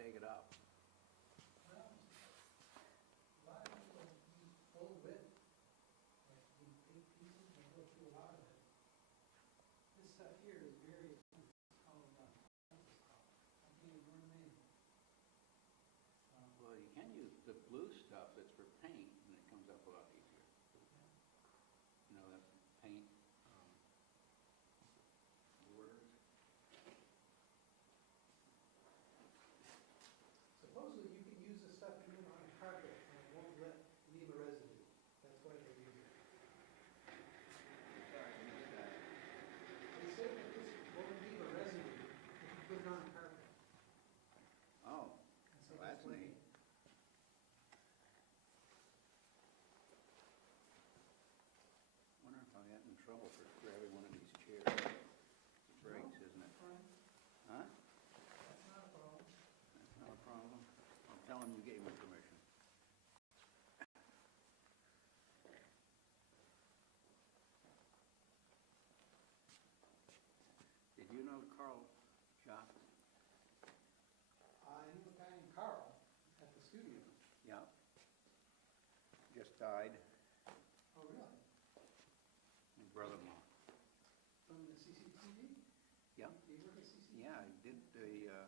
stake it up. Well, a lot of people use full width, like these big pieces, they go through a lot of it. This stuff here is very expensive. It's called, what's it called? I can't even remember the name. Well, you can use the blue stuff that's for paint, and it comes up a lot easier. Yeah. You know, that paint borders. Supposedly you can use this stuff even on a carpet and it won't leave a residue. That's why they use it. Sorry, you did that. They say that this won't leave a residue if you put it on a carpet. Oh, And so well, that's why neat. Wonder if I'll get in trouble for grabbing one of these chairs. It breaks, isn't it? Fine. Huh? That's not a problem. That's not a problem. I'll tell him you gave me permission. Did you know Carl Jock? I knew a guy named Carl at the studio. Yeah. Just died. Oh, really? My brother-in-law. From the CCTV? Yeah. Do you work at CCTV? Yeah, I did the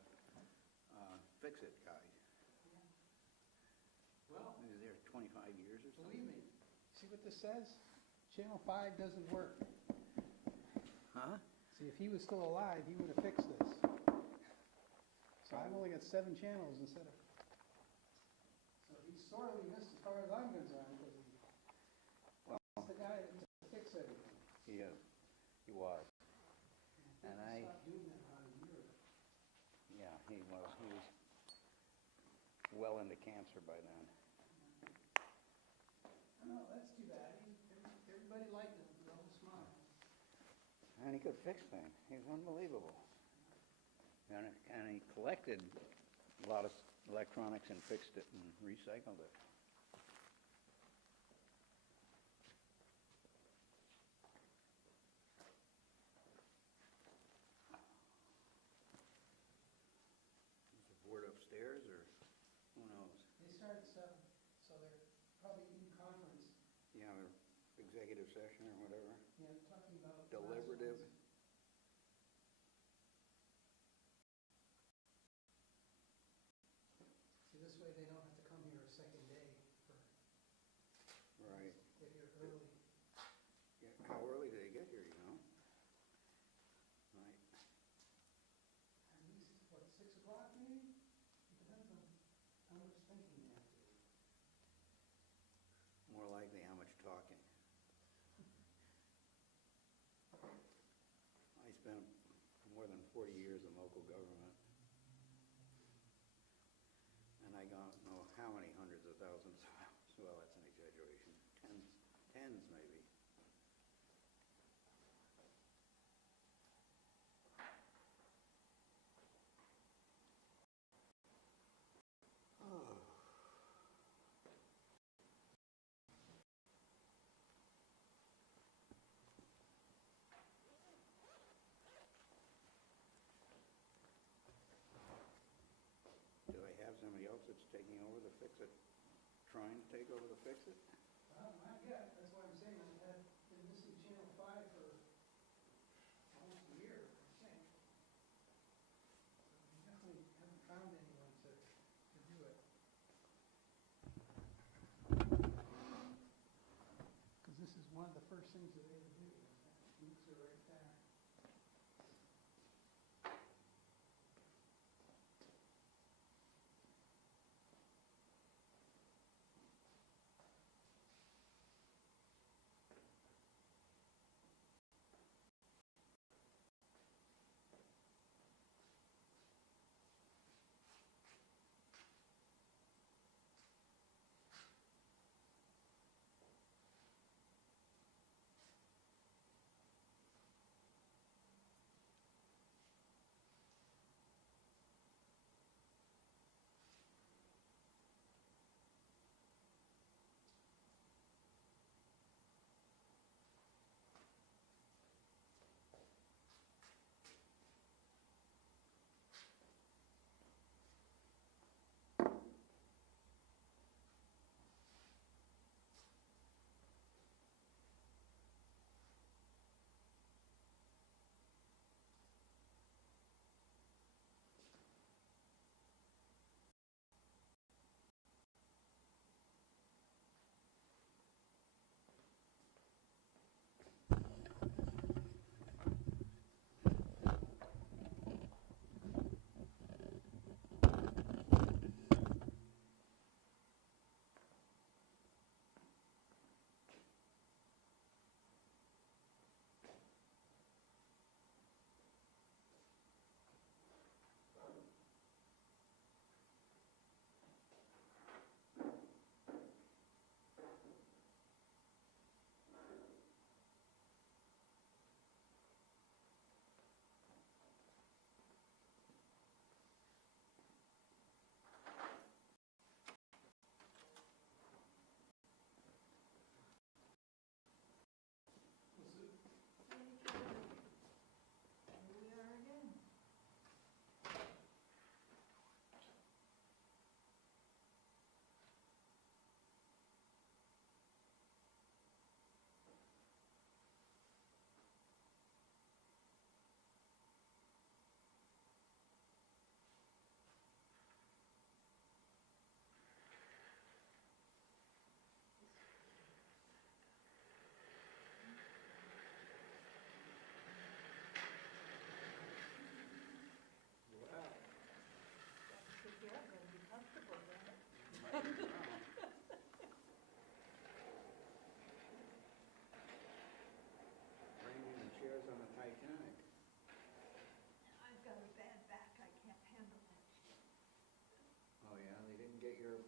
Fix-It guy. Yeah. Well, He was there 25 years or something. believe me, see what this says? Channel 5 doesn't work. Huh? See, if he was still alive, he would have fixed this. So I've only got 7 channels instead of... So he's sorely missed as far as I'm concerned, because he's the guy that used to fix everything. He was. And And I think he stopped doing that about a year ago. Yeah, he was well into cancer by then. No, that's too bad. Everybody liked him, he always smiled. And he could fix things. He was unbelievable. And he collected a lot of electronics and fixed it and recycled it. Is the board upstairs, or who knows? They started 7, so they're probably in conference, Yeah, or executive session or whatever. talking about... Deliberative. See, this way they don't have to come here a second day for... Right. Get here early. Yeah, how early do they get here, you know? Right. At least, what, 6 o'clock maybe? It depends on how much thinking you have to do. More likely how much talking. I spent more than 40 years in local government. And I don't know how many hundreds of thousands of hours. Well, that's an exaggeration. Tens maybe. Oh. Do I have somebody else that's taking over the Fix-It, trying to take over the Fix-It? Well, not yet. That's why I'm saying I've been missing Channel 5 for almost a year, I think. So we definitely haven't found anyone to do it. Because this is one of the first things that they would do. That mixer right there.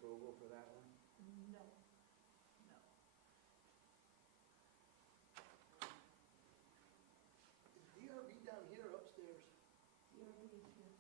approval for that one? No, no. Is DRB down here or upstairs? DRB is here.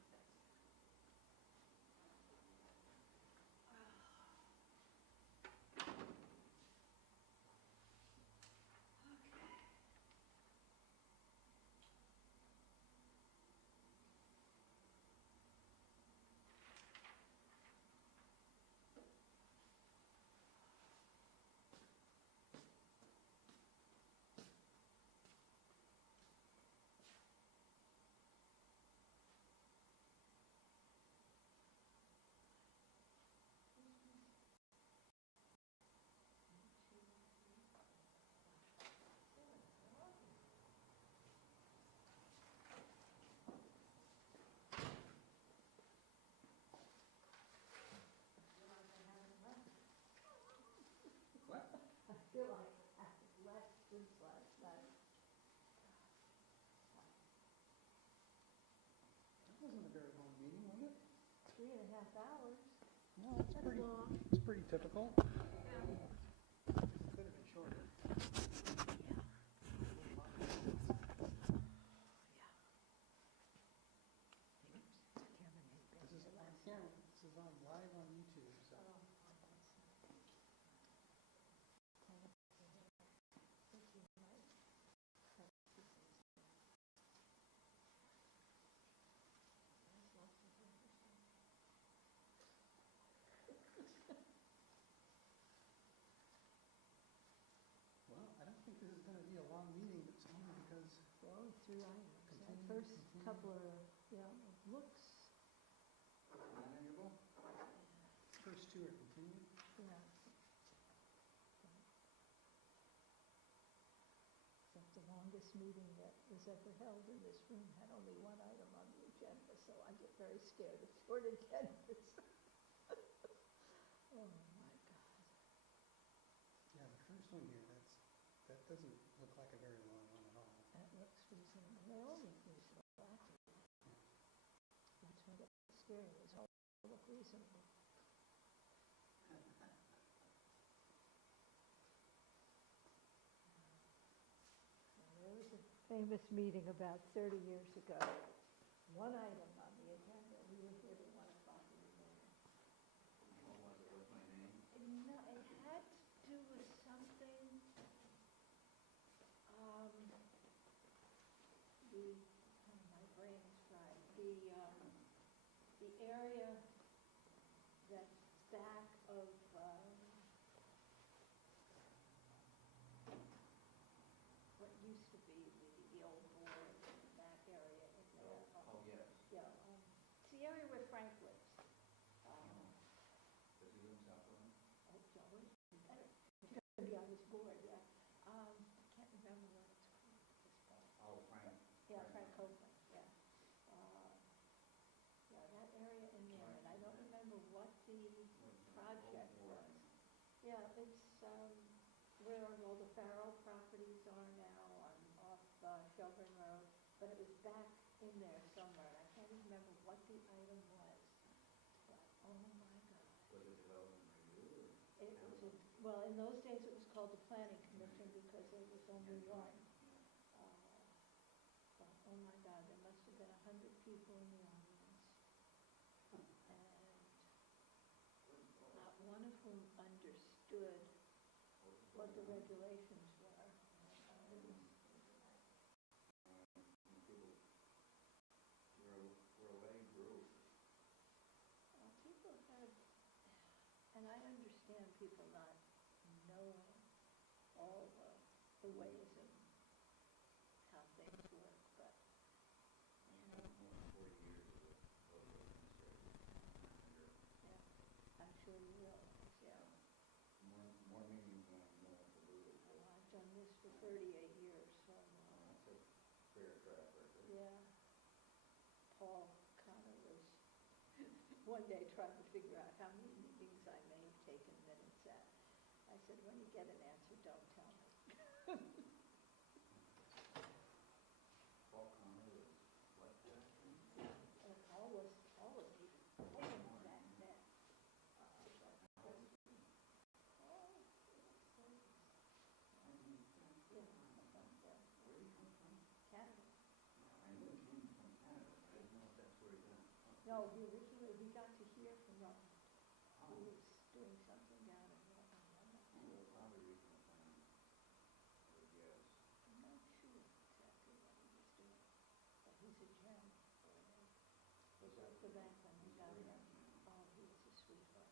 What? I feel like I left since last night. That wasn't a very long meeting, was it? 3.5 hours. No, it's That's long. It's pretty typical. Could have been shorter. This is on live on YouTube, so. Well, I don't think this is gonna be a long meeting, but it's only because We're only 3 items. The Continue, first continue. couple are, looks, Manageable? first two are continued. yeah. Except the longest meeting that was ever held in this room had only one item on the agenda, so I get very scared of short agendas. Oh, my God. Yeah, the first one here, that doesn't look like a very long one at all. That looks reasonable. They all look reasonable, actually. That's what gets scary, is all look reasonable. There was a famous meeting about 30 years ago. One item on the agenda, we were here at 1 o'clock in the morning. What was it, what's my name? No, it had to do with something, my brain is fried. The area that's back of, what used to be the old board, that area in there. Oh, yes. Yeah, it's the area where Frank lives. Does he live in South Burlington? Oh, Joey, better. He's going to be on this board, yeah. I can't remember what it's called at this point. Oh, Frank. Yeah, Frank Copeland, yeah. Yeah, that area in there, and I don't remember what the project was. Yeah, it's where all the Farrell properties are now off Shelburne Road, but it was back in there somewhere. I can't even remember what the item was, but oh my God. Was it development review or? It was, well, in those days it was called the Planning Commission because there was only one. But, oh my God, there must have been 100 people in the audience. And not one of whom understood what the regulations were. We're a lay group. People have, and I understand people not knowing all the ways and how things work, but, More than 40 years as a local administrator. yeah, I'm sure you realize, yeah. More meetings than I know what to do with. Well, I've done this for 38 years, so, That's a fair track record. yeah. Paul Connor was one day trying to figure out how many meetings I may have taken minutes at. I said, when you get an answer, don't tell me. Paul Connor was what? And Paul was back then. But No, he originally, we got to hear from Rutland. He was doing something down in Rutland, I'm not sure. Probably regional planning, I would guess. I'm not sure exactly what he was doing, but he's a gem. We worked with that when we got him. Oh, he was a sweetheart.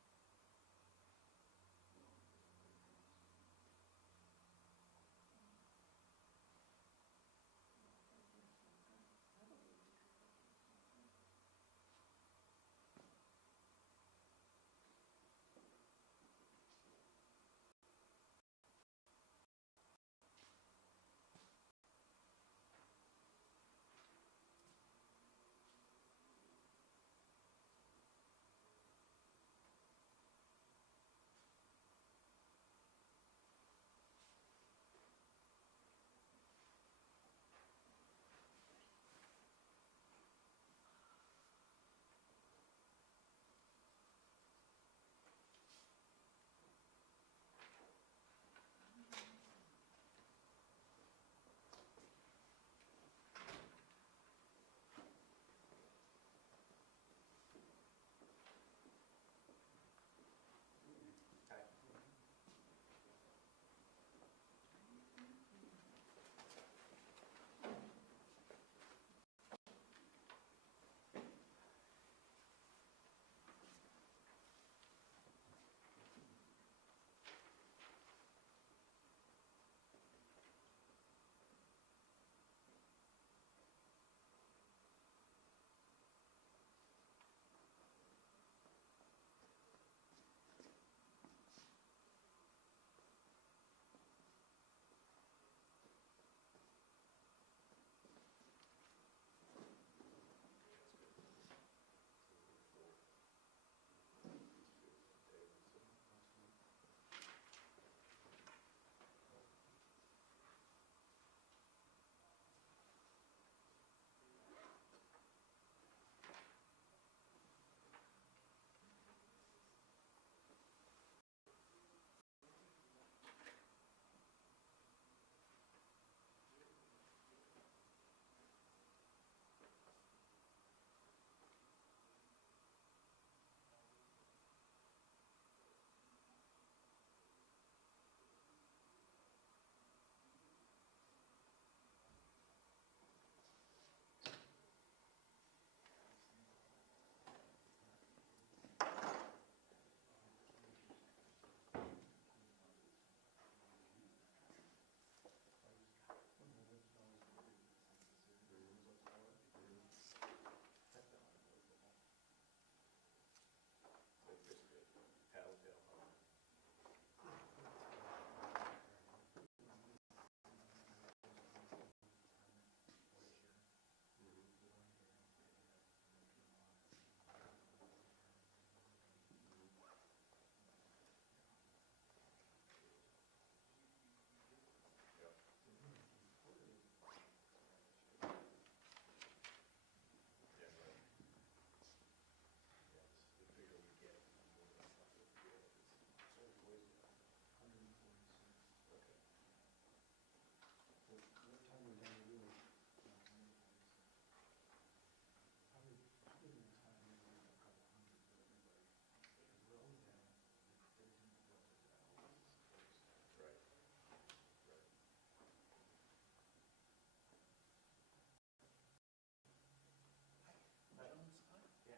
Probably because I didn't smoke her.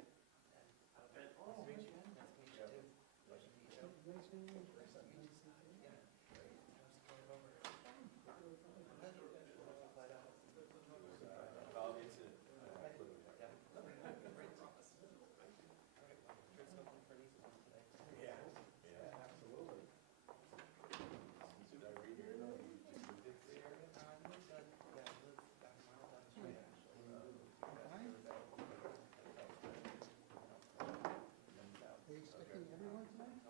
Are you expecting everyone tonight?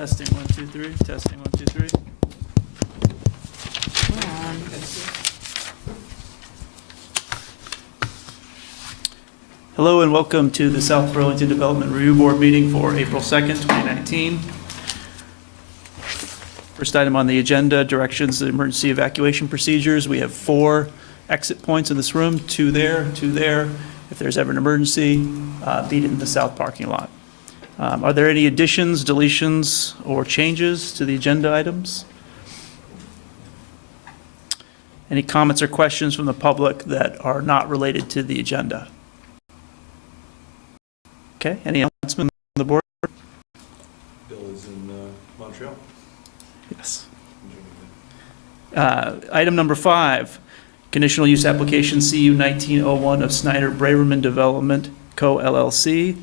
Testing, 1, 2, 3. Testing, 1, 2, 3. Hello and welcome to the South Burlington Development Review Board meeting for April 2nd, 2019. First item on the agenda, directions, emergency evacuation procedures. We have 4 exit points in this room, 2 there, 2 there. If there's ever an emergency, meet in the south parking lot. Are there any additions, deletions, or changes to the agenda items? Any comments or questions from the public that are not related to the agenda? Okay, any announcements on the board? Bill is in Montreal. Yes. Item number 5, conditional use application CU 1901 of Snyder Braverman Development Co. LLC.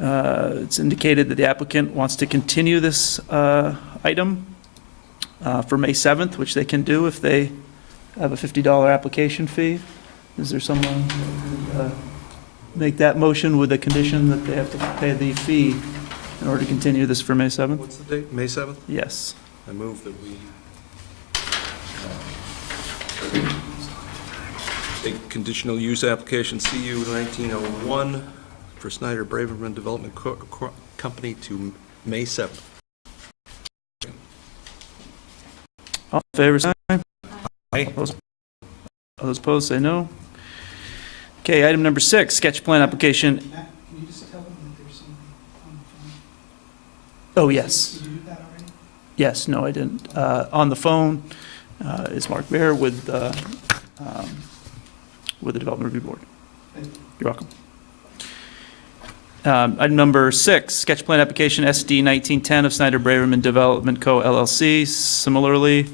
It's indicated that the applicant wants to continue this item for May 7th, which they can do if they have a $50 application fee. Is there someone who would make that motion with the condition that they have to pay the fee in order to continue this for May 7th? What's the date? May 7th? Yes. I move that we take conditional use application CU 1901 for Snyder Braverman Development Company to May 7th. All in favor, say aye. Aye. All those opposed, say no. Okay, item number 6, sketch plan application. Matt, can you just tell them that there's somebody on the phone? Oh, yes. Did you do that already? Yes, no, I didn't. On the phone is Mark Bear with the Development Review Board. Thank you. You're welcome. Item number 6, sketch plan application SD 1910 of Snyder Braverman Development Co. LLC. Similarly,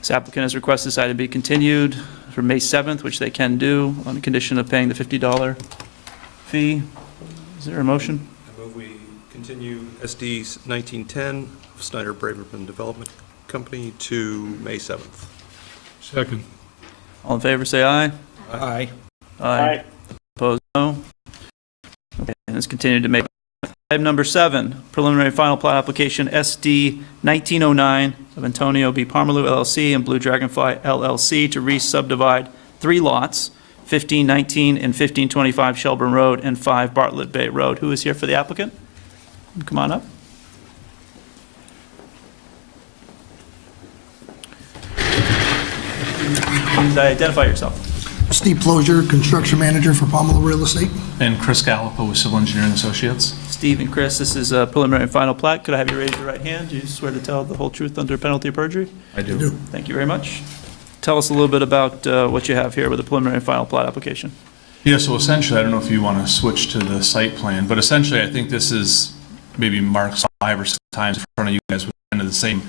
this applicant has requested this item be continued for May 7th, which they can do on the condition of paying the $50 fee. Is there a motion? I move we continue SD 1910 of Snyder Braverman Development Company to May 7th. Second. All in favor, say aye. Aye. Aye. Opposed, no. Okay, and it's continued to May. Item number 7, preliminary final plat application SD 1909 of Antonio B. Parmalu LLC and Blue Dragonfly LLC to re-subdivide 3 lots, 1519 and 1525 Shelburne Road and 5 Bartlett Bay Road. Who is here for the applicant? Come on up. Please identify yourself. Steve Plozier, construction manager for Pommel Real Estate. And Chris Gallipo with Civil Engineering Associates. Steve and Chris, this is a preliminary and final plat. Could I have you raise your right hand? Do you swear to tell the whole truth under penalty of perjury? I do. Do. Thank you very much. Tell us a little bit about what you have here with the preliminary and final plat application. Yeah, so essentially, I don't know if you want to switch to the site plan, but essentially, I think this is maybe Mark's 5 or 6 times in front of you guys with kind of the same.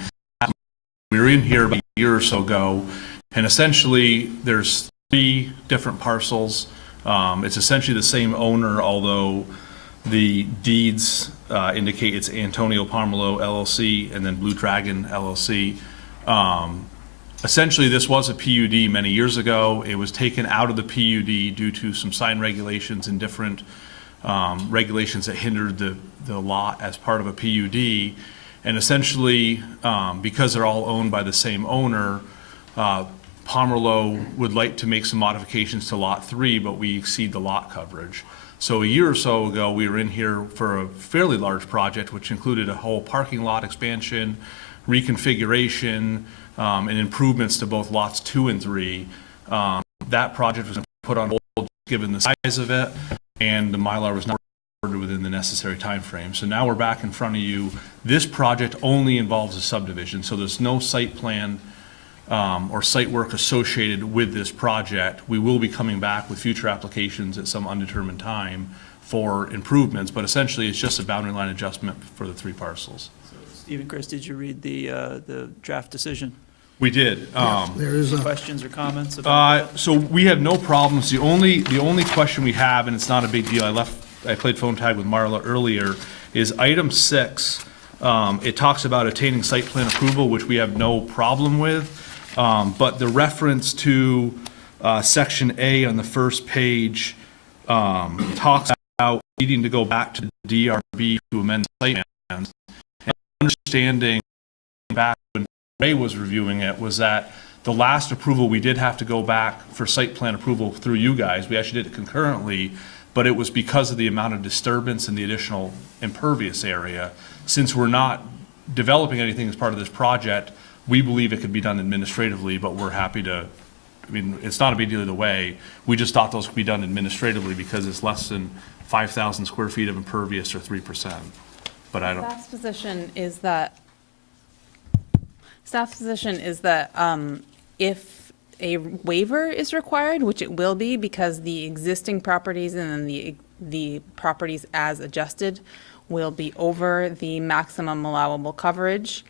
We were in here about a year or so ago, and essentially, there's 3 different parcels. It's essentially the same owner, although the deeds indicate it's Antonio Parmalo LLC and then Blue Dragon LLC. Essentially, this was a PUD many years ago. It was taken out of the PUD due to some sign regulations and different regulations that hindered the lot as part of a PUD. And essentially, because they're all owned by the same owner, Pomerleau would like to make some modifications to Lot 3, but we exceed the lot coverage. So a year or so ago, we were in here for a fairly large project, which included a whole parking lot expansion, reconfiguration, and improvements to both lots 2 and 3. That project was put on hold given the size of it, and the Mylar was not ordered within the necessary time frame. So now we're back in front of you. This project only involves a subdivision, so there's no site plan or site work associated with this project. We will be coming back with future applications at some undetermined time for improvements, but essentially it's just a boundary line adjustment for the 3 parcels. Steve and Chris, did you read the draft decision? We did. There is a, Questions or comments about that? So we have no problems. The only question we have, and it's not a big deal, I played phone tag with Marla earlier, is item 6. It talks about attaining site plan approval, which we have no problem with. But the reference to section A on the first page talks about needing to go back to the DRB to amend site plans. And understanding back when Ray was reviewing it was that the last approval, we did have to go back for site plan approval through you guys. We actually did it concurrently, but it was because of the amount of disturbance in the additional impervious area. Since we're not developing anything as part of this project, we believe it could be done administratively, but we're happy to, I mean, it's not a big deal either way. We just thought those could be done administratively because it's less than 5,000 square feet of impervious or 3%. But I don't, Staff's position is that if a waiver is required, which it will be because the existing properties and then the properties as adjusted will be over the maximum allowable coverage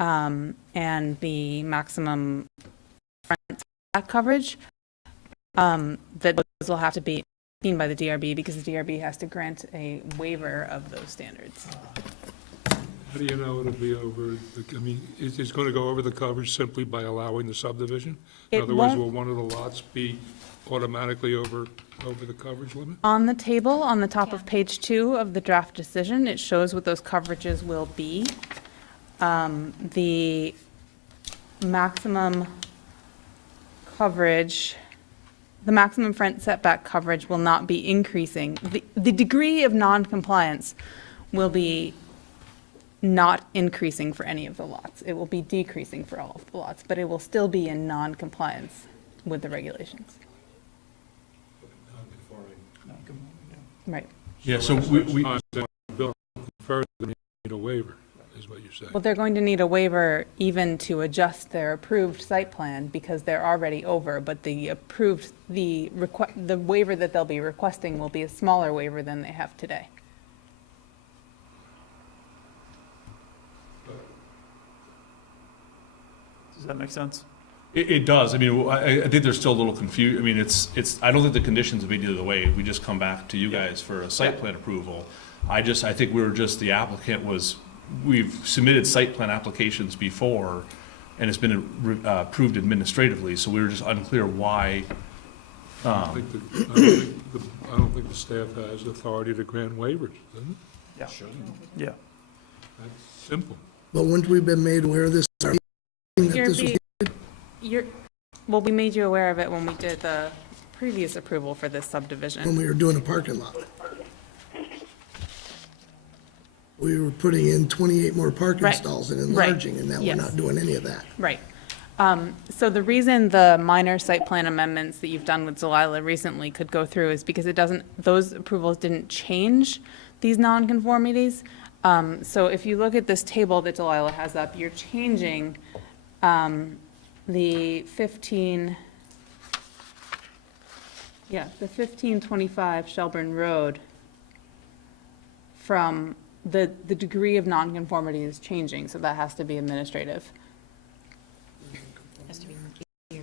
and the maximum front setback coverage, that those will have to be seen by the DRB because the DRB has to grant a waiver of those standards. How do you know it'll be over, I mean, it's going to go over the coverage simply by allowing the subdivision? In It other words, won't- will one of the lots be automatically over the coverage limit? On the table, on the top of page 2 of the draft decision, it shows what those coverages will be. The maximum coverage, the maximum front setback coverage will not be increasing. The degree of non-compliance will be not increasing for any of the lots. It will be decreasing for all of the lots, but it will still be in non-compliance with the regulations. Right. yeah, so we Bill, further than need a waiver, is what you're saying. Well, they're going to need a waiver even to adjust their approved site plan because they're already over, but the approved, the waiver that they'll be requesting will be a smaller waiver than they have today. Does that make sense? It does. I mean, I think there's still a little confusion. I mean, I don't think the conditions would be the other way. We just come back to you guys for a site plan approval. I think the applicant we've submitted site plan applications before, and it's been approved administratively, so we were just unclear why. I don't think the staff has authority to grant waivers, doesn't it? Yeah. Yeah. That's simple. But wouldn't we been made aware of this? That this was- Well, we made you aware of it when we did the previous approval for this subdivision. when we were doing the parking lot. We were putting in 28 more parking Right. stalls and Right. enlarging, and now we're Yes. not doing any of that. Right. So the reason the minor site plan amendments that you've done with Delilah recently could go through is because those approvals didn't change these nonconformities. So if you look at this table that Delilah has up, you're changing the 1525 Shelburne Road from the degree of nonconformity is changing, so that has to be administrative.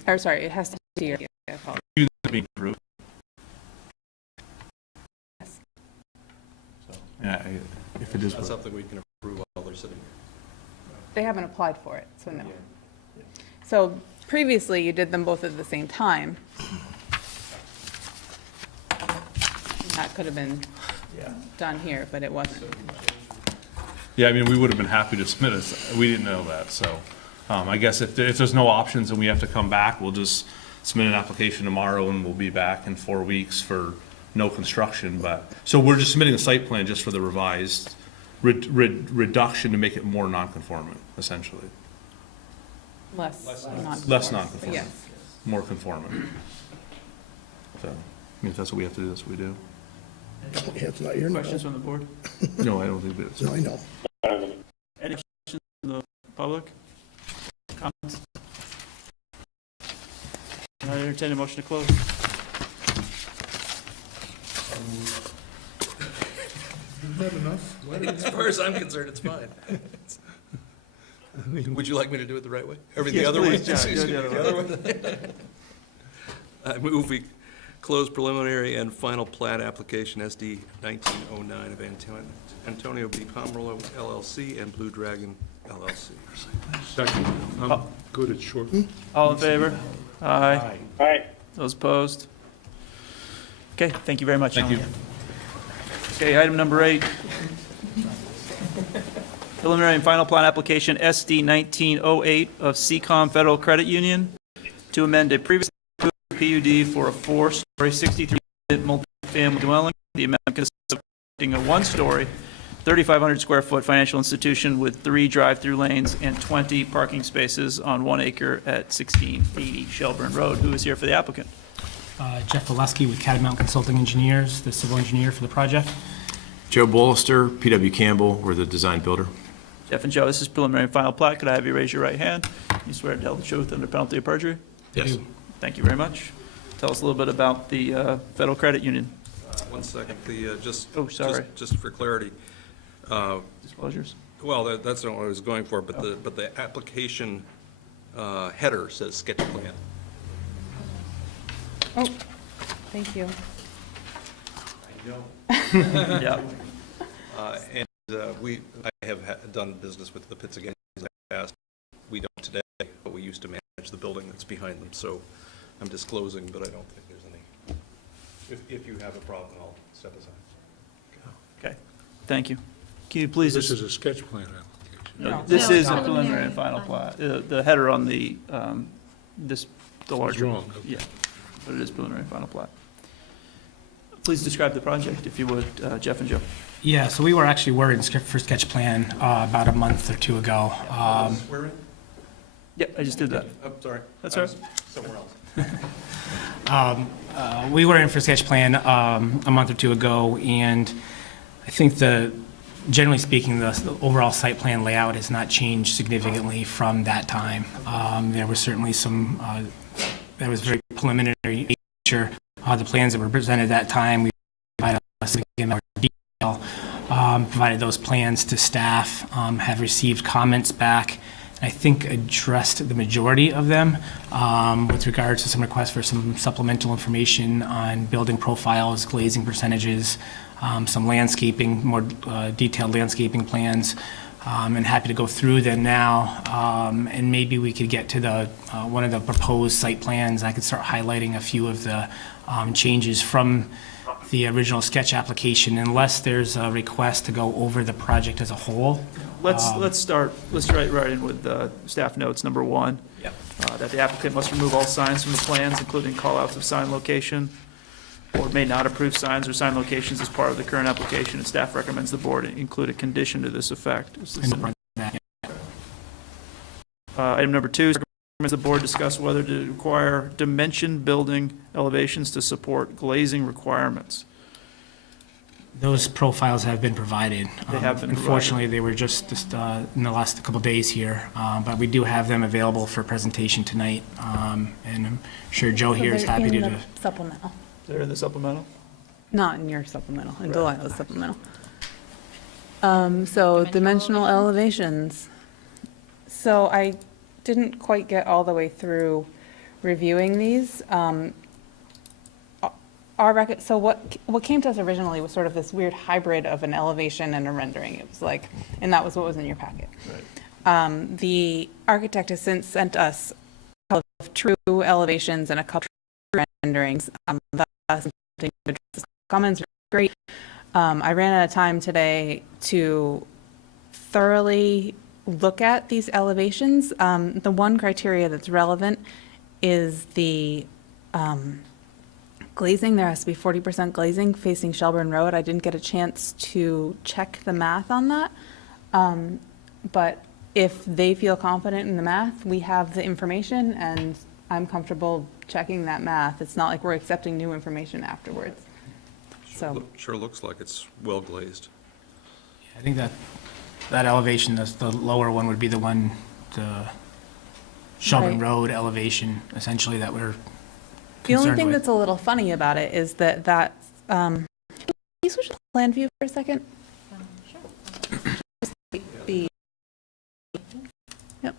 Or sorry, it has to be, I apologize. You being approved. Yes. So, yeah, if it is. That's something we can approve while they're sitting here. They haven't applied for it, so no. So previously, you did them both at the same time. That could have been done here, but it wasn't. Yeah, I mean, we would have been happy to submit it. We didn't know that, so I guess if there's no options and we have to come back, we'll just submit an application tomorrow and we'll be back in 4 weeks for no construction. But, so we're just submitting a site plan just for the revised reduction to make it more non-conforming, essentially. Less non-conforming. Less non-conforming, Yes. more conforming. So, I mean, if that's what we have to do, that's what we do. Yeah, it's not your no. Questions from the board? No, I don't think it's. No, I know. Any questions from the public? Comments? I entertain a motion to close. Isn't that enough? As far as I'm concerned, it's fine. Would you like me to do it the right way? The other way? Please, John, go the other way. I move we close preliminary and final plat application SD 1909 of Antonio B. Pomerolo LLC and Blue Dragon LLC. Second, I'm good at short. All in favor? Aye. Aye. Those opposed? Okay, thank you very much. Thank you. Okay, item number 8. Preliminary and final plan application SD 1908 of Seacom Federal Credit Union to amend a previously approved PUD for a 4-story, 63-unit multifamily dwelling. The amendment consists of constructing a 1-story, 3,500 square foot financial institution with 3 drive-through lanes and 20 parking spaces on 1 acre at 1680 Shelburne Road. Who is here for the applicant? Jeff Valesky with Catamount Consulting Engineers, the civil engineer for the project. Joe Bollister, P.W. Campbell, we're the design builder. Jeff and Joe, this is preliminary and final plat. Could I have you raise your right hand? You swear to tell the truth under penalty of perjury? Yes. Thank you very much. Tell us a little bit about the Federal Credit Union. 1 second, Oh, sorry. just for clarity. Disclosures. Well, that's not what I was going for, but the application header says sketch plan. Oh, thank you. Yeah. And I have done business with the Pittsburgh in the past. We don't today, but we used to manage the building that's behind them, so I'm disclosing, but I don't think there's any. If you have a problem, I'll step aside. Okay. Thank you. Can you please? This is a sketch plan application. This No, is a it's preliminary and final plat. The header on the, the larger. wrong, okay. Yeah, but it is preliminary and final plat. Please describe the project, if you would, Jeff and Joe. Yeah, so we were in script for sketch plan about a month or two ago. Where in? Yeah, I just did that. I'm sorry. That's I all was somewhere else. We were in for sketch plan a month or two ago, and I think generally speaking, the overall site plan layout has not changed significantly from that time. There was certainly there was very preliminary nature. The plans that were presented at that time, we provided a significant amount of detail, provided those plans to staff, have received comments back, and I think addressed the majority of them with regards to some requests for some supplemental information on building profiles, glazing percentages, some landscaping, more detailed landscaping plans, and happy to go through them now. And maybe we could get to one of the proposed site plans. I could start highlighting a few of the changes from the original sketch application, unless there's a request to go over the project as a whole. Let's right in with staff notes. Number 1. Yep. That the applicant must remove all signs from the plans, including call-outs of sign location, or may not approve signs or sign locations as part of the current application, and staff recommends the board include a condition to this effect. Is this Item number 2, recommends the board discuss whether to require dimension building elevations to support glazing requirements. Those profiles have been provided. They have been Unfortunately, they were just in the last couple days here, but we do have them available for presentation tonight. And I'm sure Joe here is happy to. Supplemental. They're in the supplemental? Not in your supplemental, in Delilah's supplemental. So dimensional elevations. So I didn't quite get all the way through reviewing these. So what came to us originally was sort of this weird hybrid of an elevation and a rendering. It was like, and that was what was in your packet. Right. The architect has since sent us a couple of true elevations and a couple of true renderings. Comments are great. I ran out of time today to thoroughly look at these elevations. The one criteria that's relevant is the glazing. There has to be 40% glazing facing Shelburne Road. I didn't get a chance to check the math on that. But if they feel confident in the math, we have the information, and I'm comfortable checking that math. It's not like we're accepting new information afterwards. So Sure looks like it's well glazed. I think that elevation, the lower one would be the Shelburne Right. Road elevation, essentially, that we're the only concerned thing with. that's a little funny about it is that can you switch to plan view for a second? Sure. Yep.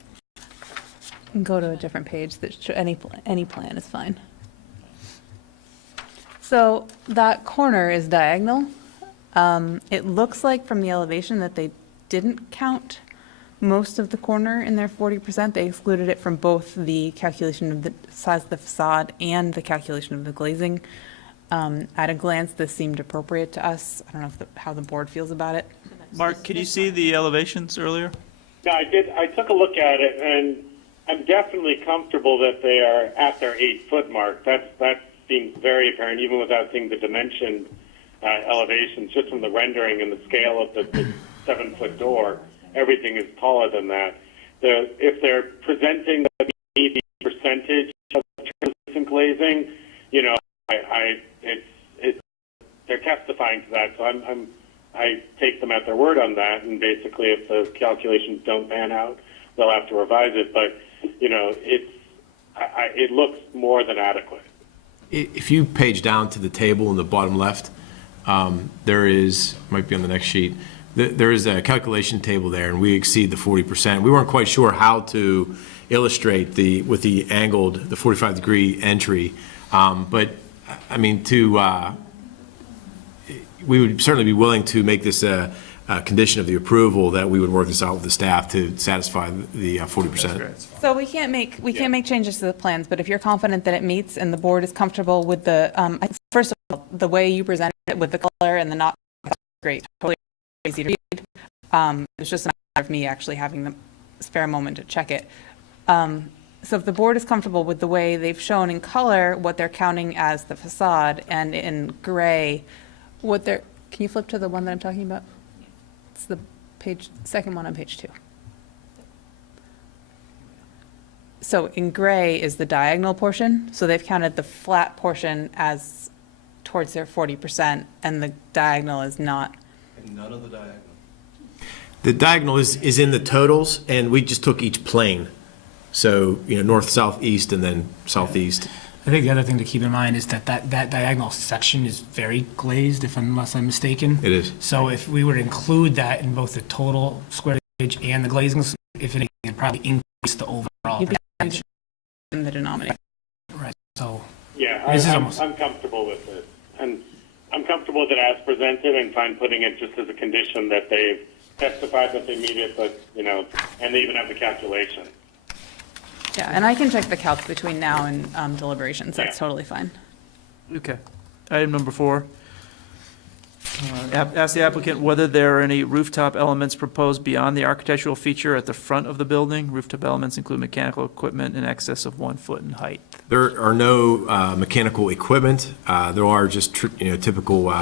And go to a different page that any plan is fine. So that corner is diagonal. It looks like from the elevation that they didn't count most of the corner in their 40%. They excluded it from both the calculation of the size of the facade and the calculation of the glazing. At a glance, this seemed appropriate to us. I don't know how the board feels about it. Mark, could you see the elevations earlier? Yeah, I did. I took a look at it, and I'm definitely comfortable that they are at their 8-foot mark. That seems very apparent, even without seeing the dimension elevations, just from the rendering and the scale of the 7-foot door. Everything is taller than that. If they're presenting the percentage of translucent glazing, you know, they're testifying to that. So I take them at their word on that, and basically, if the calculations don't pan out, they'll have to revise it. But you know, it looks more than adequate. If you page down to the table in the bottom left, there is, might be on the next sheet, there is a calculation table there, and we exceed the 40%. We weren't quite sure how to illustrate with the angled, the 45-degree entry, but I mean, we would certainly be willing to make this a condition of the approval that we would work this out with the staff to satisfy the 40%. So we can't make changes to the plans, but if you're confident that it meets and the board is comfortable with the, first of all, the way you presented it with the color and the not, great, totally easy to read. It's just a matter of me actually having the spare moment to check it. So if the board is comfortable with the way they've shown in color what they're counting as the facade, and in gray, what they're, can you flip to the one that I'm talking about? It's the second one on page 2. So in gray is the diagonal portion. So they've counted the flat portion as towards their 40%, and the diagonal is not. And none of the diagonal. The diagonal is in the totals, and we just took each plane. So, you know, north, south, east, and then southeast. I think the other thing to keep in mind is that diagonal section is very glazed, unless I'm mistaken. It is. So if we were to include that in both the total square footage and the glazing, if anything, it'd probably increase the overall. You'd be in the denominator. Right, so. Yeah, I'm comfortable with it. And I'm comfortable with it as presented, and fine putting it just as a condition that they've testified that they meet it, but, you know, and they even have the calculation. Yeah, and I can check the calc between now and deliberations. That's totally fine. Okay. Item number 4. Ask the applicant whether there are any rooftop elements proposed beyond the architectural feature at the front of the building. Rooftop elements include mechanical equipment in excess of 1 foot in height. There are no mechanical equipment. There are just typical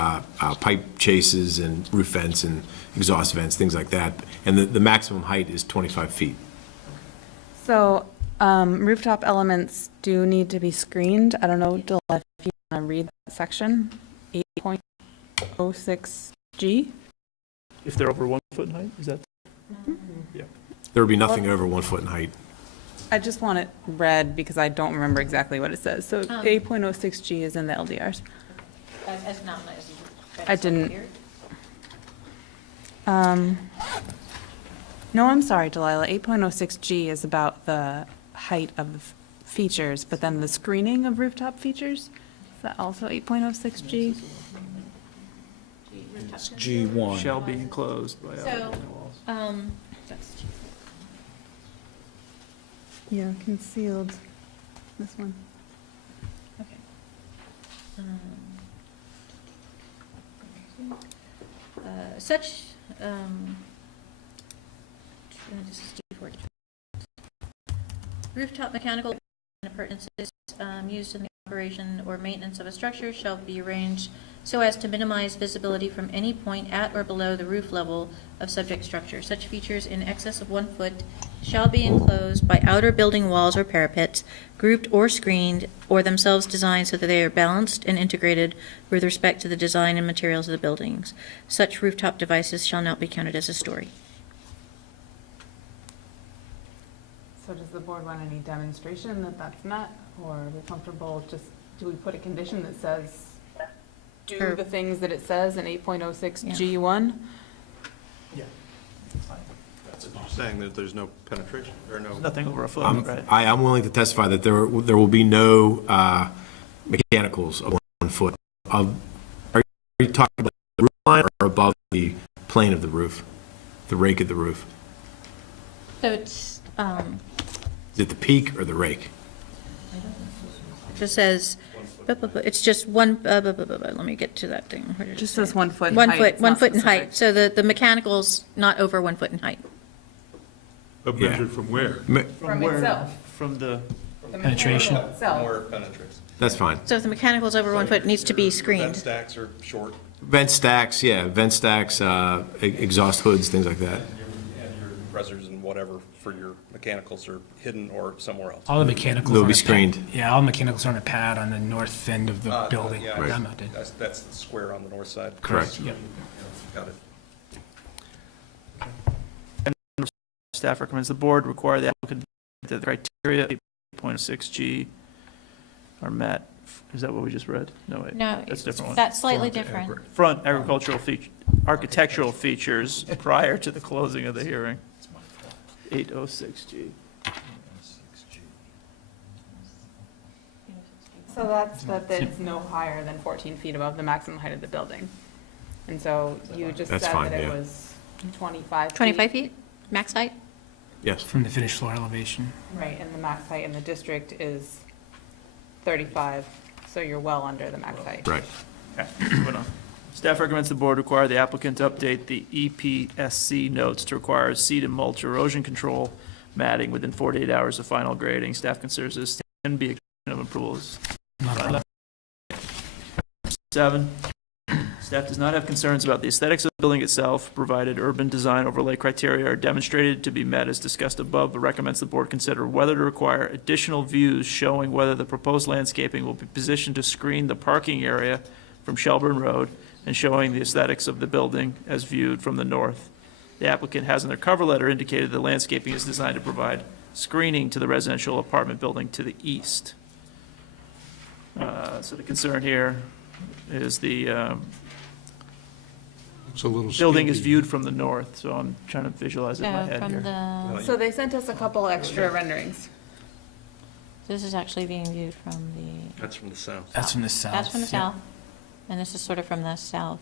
pipe chases and roof vents and exhaust vents, things like that. And the maximum height is 25 feet. So rooftop elements do need to be screened. I don't know, Delilah, if you want to read that section, 8.06G. If they're over 1 foot in height, is that? Yeah. There would be nothing over 1 foot in height. I just want it read because I don't remember exactly what it says. So 8.06G is in the LDRs. I didn't. No, I'm sorry, Delilah. 8.06G is about the height of the features, but then the screening of rooftop features, is that also 8.06G? It's G1. Shall be enclosed by So, Yeah, concealed, this one. okay. Such, this is D4. Rooftop mechanical appurtenances used in the operation or maintenance of a structure shall be arranged so as to minimize visibility from any point at or below the roof level of subject structure. Such features in excess of 1 foot shall be enclosed by outer building walls or parapets, grouped or screened, or themselves designed so that they are balanced and integrated with respect to the design and materials of the buildings. Such rooftop devices shall not be counted as a story. So does the board want any demonstration that that's met, or are we comfortable just, do we put a condition that says, do Sure. the things that it says in 8.06G1? Yeah. Saying that there's no penetration, or no. Nothing over a foot, right? I'm willing to testify that there will be no mechanicals of 1 foot. Are you talking about the roof line or above the plane of the roof, the rake of the roof? So it's, Is it the peak or the rake? it just says It's just one, let me get to that thing. Where did it Just say? says 1 foot in 1 height, foot, it's 1 not foot in specific. height. So the mechanical's not over 1 foot in height. But measured from where? From itself. From the, Penetration. Where it penetrates. That's fine. So if the mechanical's over 1 foot, it needs to be Vent screened. stacks are short. Vent stacks, exhaust hoods, things like that. And your compressors and whatever for your mechanicals are hidden or somewhere else. All the mechanicals They'll are be on a pad. screened. Yeah, all the mechanicals are on a pad on the north end of the building. Yeah, They're mounted. that's the square on the north side. Correct. Yep. Got it. staff recommends the board require the applicant that the criteria 8.6G are met. Is that what we just read? No, wait. No, That's a different one. that's slightly different. Front agricultural feature, architectural features prior to the closing of the hearing. 806G. So that's that it's no higher than 14 feet above the maximum height of the building. And so you just said That's fine, that it yeah. was 25 feet. 25 feet, max height? Yes. From the finished floor elevation. Right, and the max height in the district is 35, so you're well under the max height. Right. Okay, moving on. Staff recommends the board require the applicant to update the EPSC notes to require seed and mulch erosion control matting within 48 hours of final grading. Staff considers this can be a condition of approvals. Not a problem. 7, staff does not have concerns about the aesthetics of the building itself, provided urban design overlay criteria are demonstrated to be met as discussed above, but recommends the board consider whether to require additional views showing whether the proposed landscaping will be positioned to screen the parking area from Shelburne Road and showing the aesthetics of the building as viewed from the north. The applicant has in their cover letter indicated the landscaping is designed to provide screening to the residential apartment building to the east. So the concern here is the It's a little building is skimpy. viewed from the north, so I'm trying to visualize it in my head From here. the, So they sent us a couple extra renderings. this is actually being viewed from the, That's from the south. That's from the south. that's from the Yep. south. And this is sort of from the south.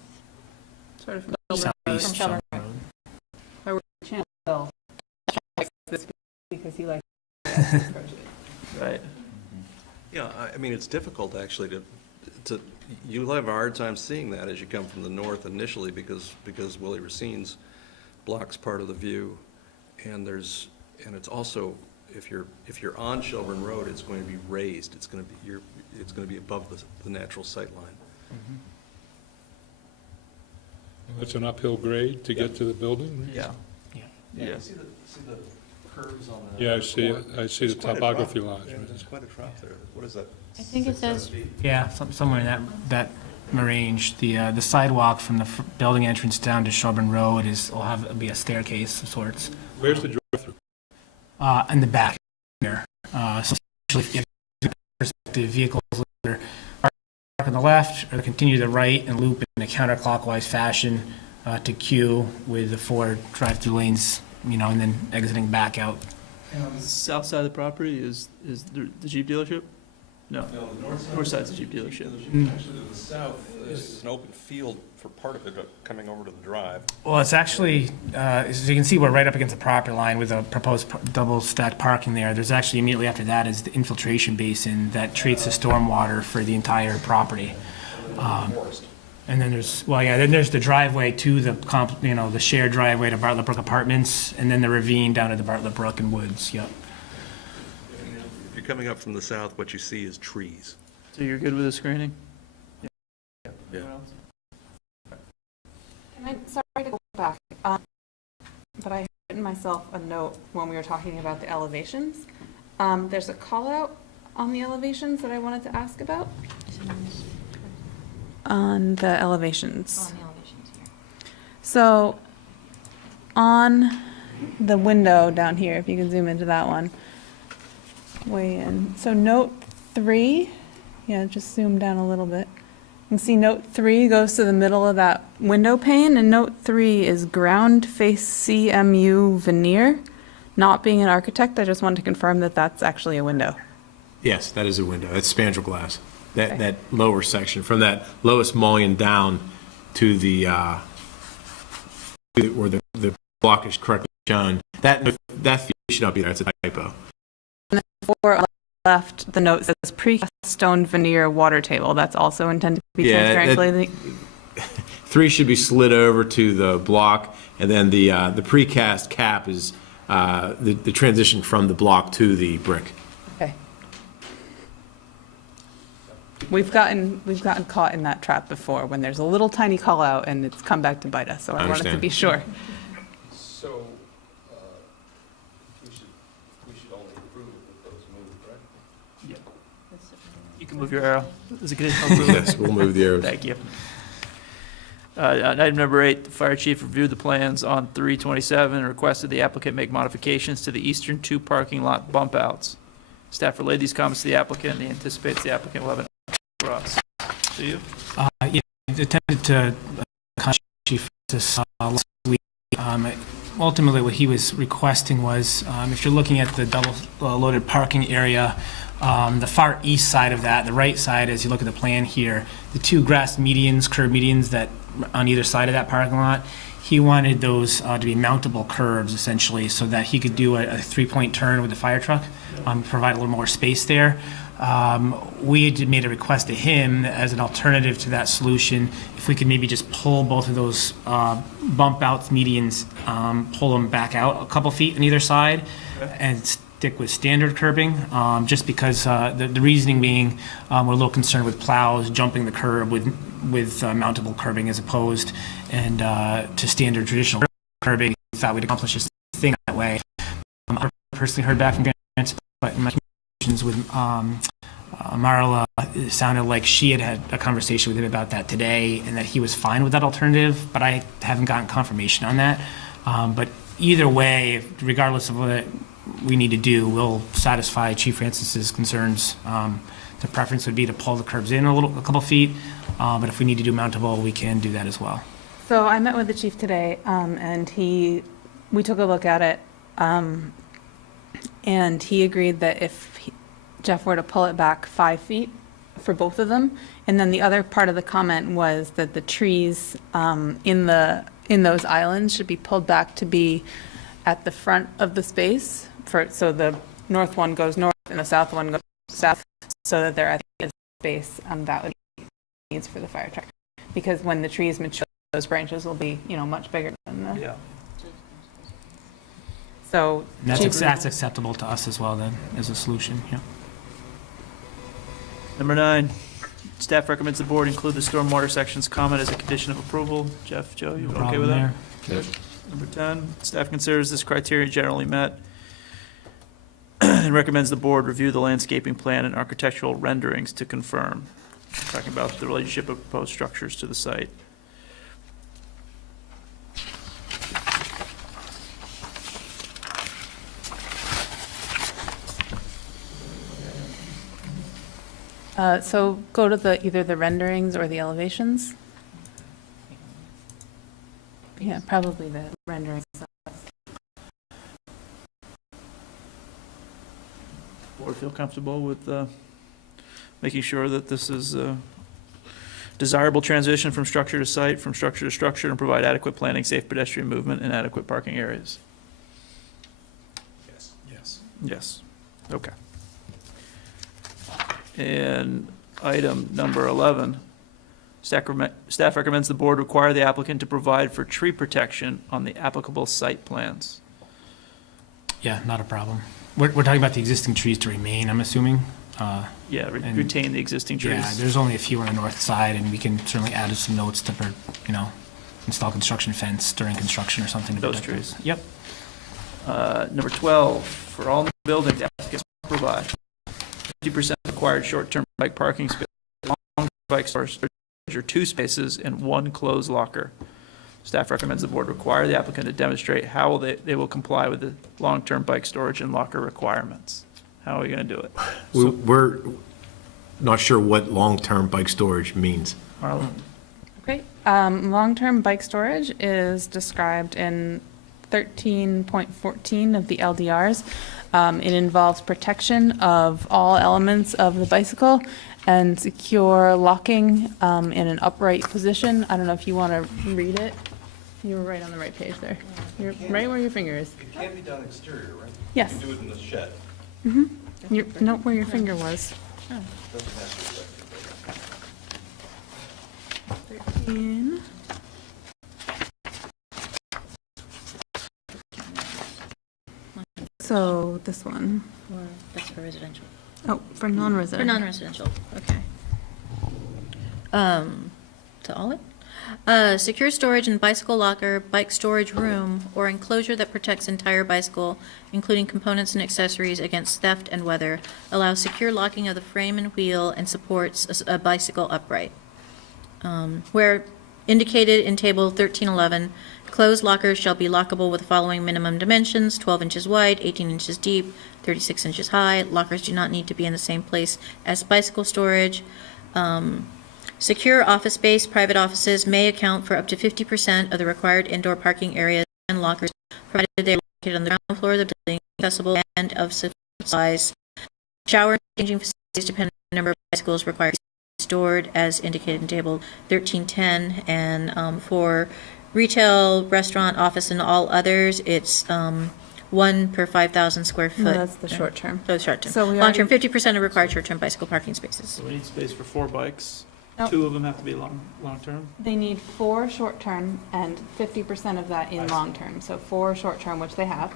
Sort of from Shelburne Road. Southeast From Shelburne Shelburne Road. Where we channel Bill. This because he likes to approach it. Right. Yeah, I mean, it's difficult actually you'll have a hard time seeing that as you come from the north initially because Willie Racine's blocks part of the view. And it's also, if you're on Shelburne Road, it's going to be raised. It's going to be above the natural sight line. That's an uphill grade to get to the building? right? Yeah. Yeah. Yeah. See the curves on the. Yeah, I see it. I see the There's quite a topography drop. lines. Yeah, right. there's quite a drop there. What is that? I think it 6, 7 says- feet? Yeah, somewhere in that range. The sidewalk from the building entrance down to Shelburne Road will be a staircase of sorts. Where's the drive-through? In the back here. So essentially, if the vehicles either park on the left or continue to the right and loop in a counterclockwise fashion to Q with the 4 drive-through lanes, and then exiting back out. And on the south side of the property is the Jeep dealership? No. No, the north North side's the Jeep dealership. Actually, to the south is an open field for part of it, but coming over to the drive. Well, it's actually, as you can see, we're right up against the property line with a proposed double stacked parking there. There's actually immediately after that is the infiltration basin that treats the stormwater for the entire property. Forest. And then there's the driveway to the shared driveway to Bartlett Brook Apartments, and then the ravine down to the Bartlett Brook and Woods, yep. If you're coming up from the south, what you see is trees. So you're good with the screening? Yeah. Anyone else? Sorry to go back, but I had written myself a note when we were talking about the elevations. There's a call out on the elevations that I wanted to ask about. On the elevations. on the elevations here. So on the window down here, if you can zoom into that one, way in. So note 3, yeah, just zoom down a little bit. You can see note 3 goes to the middle of that window pane, and note 3 is ground face CMU veneer. Not being an architect, I just wanted to confirm that that's actually a window. Yes, that is a window. That's spandrel glass. Okay. That lower section, from that lowest mullion down to the, where the block is correctly shown, that view should not be there. It's a typo. For left, the note says precast stone veneer water table. That's also intended to be Yeah, transparent. 3 should be slid over to the block, and then the precast cap is the transition from the block to the brick. Okay. We've gotten caught in that trap before, when there's a little tiny call out and it's come back to bite us, so I wanted to Understand. be sure. So, we should only approve it if those move, right? You can move your arrow. Is it conditional approval? Yes, we'll move the arrows. Thank you. On item number 8, the fire chief reviewed the plans on 3/27 and requested the applicant make modifications to the eastern 2 parking lot bump outs. Staff relayed these comments to the applicant, and he anticipates the applicant will have an answer for us. To you? Yeah, I attempted to contact Chief Francis last week. Ultimately, what he was requesting was, if you're looking at the double loaded parking area, the far east side of that, the right side, as you look at the plan here, the 2 grass medians, curb medians that on either side of that parking lot, he wanted those to be mountable curbs essentially, so that he could do a 3-point turn with the fire truck, provide a little more space there. We had made a request to him as an alternative to that solution, if we could maybe just pull both of those bump outs, medians, pull them back out a couple feet on either side, and stick with standard curbing, just because the reasoning being we're a little concerned with plows jumping the curb with mountable curbing as opposed and to standard traditional curbing. We thought we'd accomplish this thing that way. I personally heard back from Grant, but in my communications with Marla, it sounded like she had a conversation with him about that today and that he was fine with that alternative, but I haven't gotten confirmation on that. But either way, regardless of what we need to do, we'll satisfy Chief Francis's concerns. The preference would be to pull the curbs in a couple feet, but if we need to do mountable, we can do that as well. So I met with the chief today, and we took a look at it, and he agreed that if Jeff were to pull it back 5 feet for both of them, and then the other part of the comment was that the trees in those islands should be pulled back to be at the front of the space, so the north one goes north and the south one goes south, so that there I think is space that would be needs for the fire truck. Because when the trees mature, those branches will be, much bigger than the. Yeah. So. That's acceptable to us as well then, as a solution, yeah. Number 9, staff recommends the board include the stormwater section's comment as a condition of approval. Jeff, Joe, you No okay with problem that? there. Yep. Number 10, staff considers this criteria generally met and recommends the board review the landscaping plan and architectural renderings to confirm. Talking about the relationship of proposed structures to the site. So go to either the renderings or the elevations. Yeah, probably the renderings. Board feel comfortable with making sure that this is a desirable transition from structure to site, from structure to structure, and provide adequate planning, safe pedestrian movement, and adequate parking areas? Yes. Yes. Okay. And item number 11, staff recommends the board require the applicant to provide for tree protection on the applicable site plans. Yeah, not a problem. We're talking about the existing trees to remain, I'm assuming. Yeah, And- retain the existing trees. Yeah, there's only a few on the north side, and we can certainly add some notes to, install construction fence during construction or something. to Those protect trees. them. Yep. Number 12, for all new buildings, applicants must provide 50% required short-term bike parking space, long bike storage, or 2 spaces and 1 closed locker. Staff recommends the board require the applicant to demonstrate how they will comply with the long-term bike storage and locker requirements. How are we going to do it? We're not sure what long-term bike storage means. Marla? Okay. Long-term bike storage is described in 13.14 of the LDRs. It involves protection of all elements of the bicycle and secure locking in an upright position. I don't know if you want to read it. You're right on the right page there. You're right where your finger is. It can't be done exterior, right? Yes. You can do it in the shed. Note where your finger was. 13. So this one. Or that's for residential. Oh, for non-residential. For non-residential, okay. To all it? Secure storage in bicycle locker, bike storage room, or enclosure that protects entire bicycle, including components and accessories against theft and weather, allows secure locking of the frame and wheel, and supports a bicycle upright. Where indicated in Table 1311, closed lockers shall be lockable with the following minimum dimensions: 12 inches wide, 18 inches deep, 36 inches high. Lockers do not need to be in the same place as bicycle storage. Secure office space, private offices may account for up to 50% of the required indoor parking areas and lockers, provided they are located on the ground floor of the building, accessible and of sufficient size. Shower and changing facilities, depending on the number of bicycles required, stored as indicated in Table 1310. And for retail, restaurant, office, and all others, it's 1 per 5,000 square foot. No, that's the short term. So short term. So we Long term, already- 50% of required short term bicycle parking spaces. So we need space for 4 bikes. Oh. 2 of them have to be long-term. They need 4 short-term and 50% of that in long-term. So 4 short-term, which they have,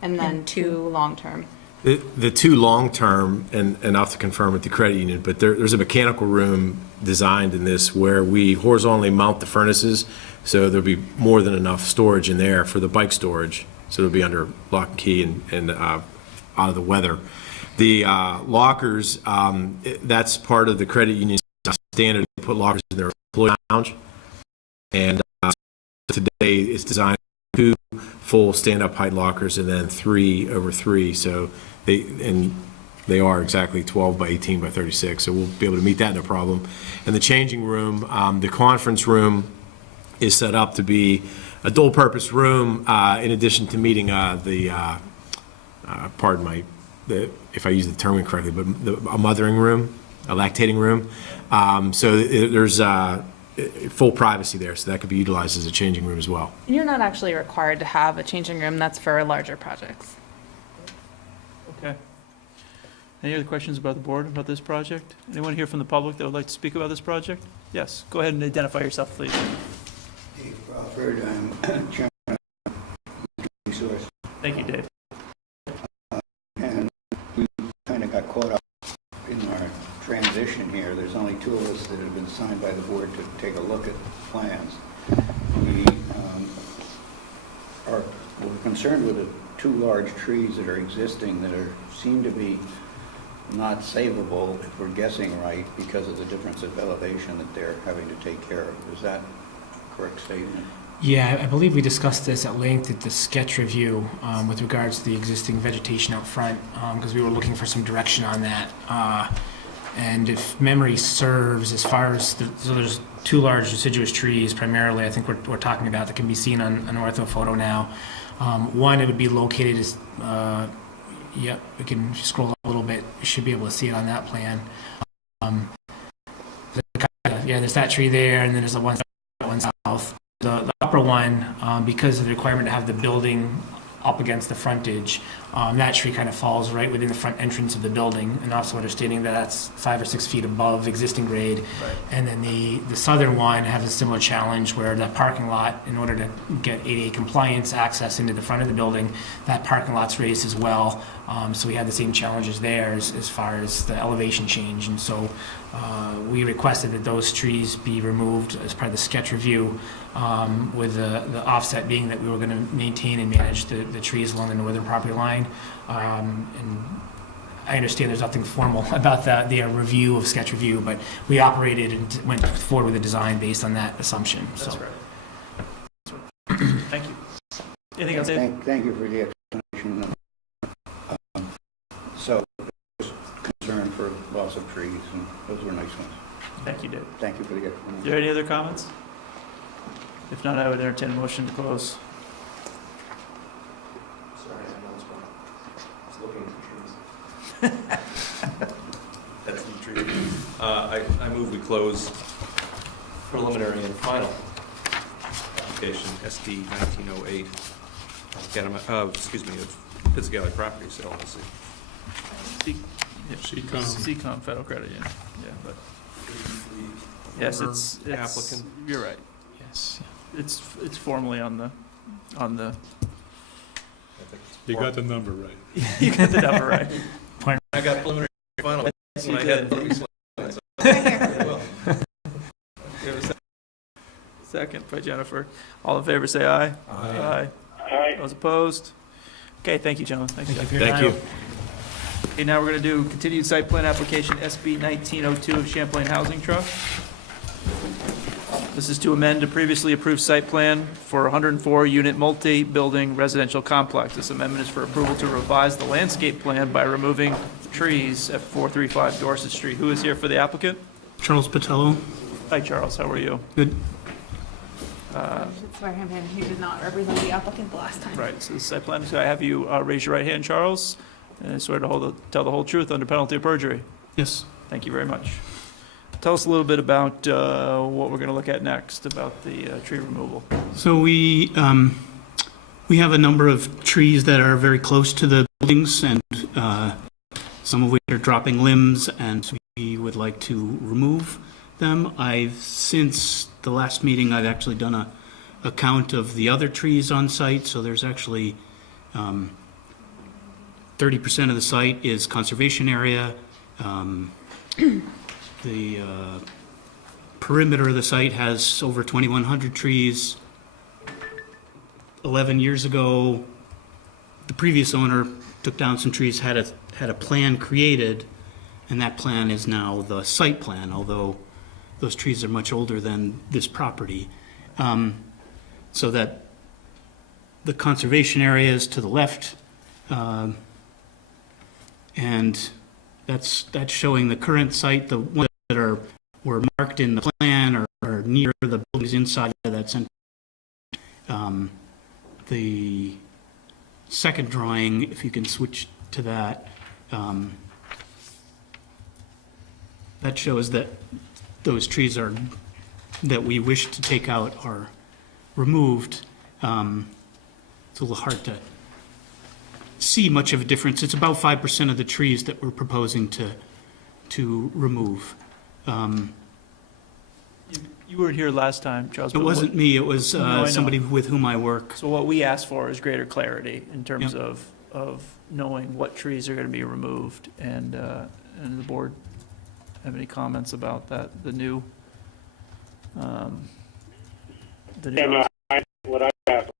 and then And 2 long-term. The two long-term, and I'll have to confirm with the credit union, but there's a mechanical room designed in this where we horizontally mount the furnaces, so there'll be more than enough storage in there for the bike storage. So it'll be under lock and key and out of the weather. The lockers, that's part of the credit union standard. They put lockers in their employee lounge. And today it's designed 2 full stand-up height lockers and then 3 over 3. So they are exactly 12 by 18 by 36. So we'll be able to meet that no problem. And the changing room, the conference room is set up to be a dual-purpose room in addition to meeting if I use the term incorrectly, but a mothering room, a lactating room. So there's full privacy there, so that could be utilized as a changing room as well. And you're not actually required to have a changing room. That's for larger projects. Okay. Any other questions about the board about this project? Anyone here from the public that would like to speak about this project? Yes, go ahead and identify yourself, please. Dave Crawford, I'm chairman of the Source. Thank you, Dave. And we kind of got caught up in our transition here. There's only 2 of us that have been signed by the board to take a look at plans. We're concerned with the 2 large trees that are existing that seem to be not savable, if we're guessing right, because of the difference of elevation that they're having to take care of. Is that a correct statement? Yeah, I believe we discussed this at length at the sketch review with regards to the existing vegetation out front, because we were looking for some direction on that. And if memory serves, as far as, so there's 2 large deciduous trees primarily, I think we're talking about, that can be seen on an ortho photo now. One, it would be located as, yep, we can scroll up a little bit, you should be able to see it on that plan. Yeah, there's that tree there, and then there's the one south. The upper one, because of the requirement to have the building up against the frontage, that tree kind of falls right within the front entrance of the building, and also understanding that that's 5 or 6 feet above existing grade. Right. And then the southern one has a similar challenge where that parking lot, in order to get ADA compliance access into the front of the building, that parking lot's raised as well. So we had the same challenges there as far as the elevation change. And so we requested that those trees be removed as part of the sketch review, with the offset being that we were going to maintain and manage the trees along the northern property line. And I understand there's nothing formal about the review of sketch review, but we operated and went forward with the design based on that assumption. That's So. right. Thank you. Anything else, Dave? Thank you for the explanation. So, just concern for loss of trees, and those were nice ones. Thank you, Dave. Thank you for the Is explanation. there any other comments? If not, I would entertain a motion to close. Sorry, I lost one. I was looking at the trees. That's the tree. I move we close preliminary and final application, SD 1908, of Pitts Property Sale, LLC. CCOM federal credit, yeah, but, yes, it's, Applicant. you're right. Yes. It's formally on the, You got the number right. you got the number right. I got preliminary final. Yes, when you I had did. these slides. Very well. We have a second by Jennifer. All in favor, say aye. Aye. Aye. Those opposed? Okay, thank you, gentlemen. Thanks, Jeff. Thank you. Okay, now we're going to do continued site plan application SB 1902 of Champlain Housing Trust. This is to amend a previously approved site plan for a 104-unit multi-building residential complex. This amendment is for approval to revise the landscape plan by removing trees at 435 Dorset Street. Who is here for the applicant? Charles Patello. Hi, Charles, how are you? Good. I should swear him in. He did not represent the applicant the last time. Right, so the site plan, so I have you raise your right hand, Charles, and swear to tell the whole truth under penalty of perjury. Yes. Thank you very much. Tell us a little bit about what we're going to look at next, about the tree removal. So we have a number of trees that are very close to the buildings, and some of which are dropping limbs, and we would like to remove them. Since the last meeting, I've actually done a count of the other trees on site, so there's actually 30% of the site is conservation area. The perimeter of the site has over 2,100 trees. 11 years ago, the previous owner took down some trees, had a plan created, and that plan is now the site plan, although those trees are much older than this property. So that the conservation area is to the left, and that's showing the current site. The ones that were marked in the plan are near the buildings inside of that center. The second drawing, if you can switch to that, that shows that those trees that we wish to take out are removed. It's a little hard to see much of a difference. It's about 5% of the trees that we're proposing to remove. You weren't here last time, Charles. It but wasn't me, it was No, I know. somebody with whom I work. So what we asked for is greater clarity in terms Yep. of knowing what trees are going to be removed, and the board have any comments about that, the new? Yeah, no, what I have to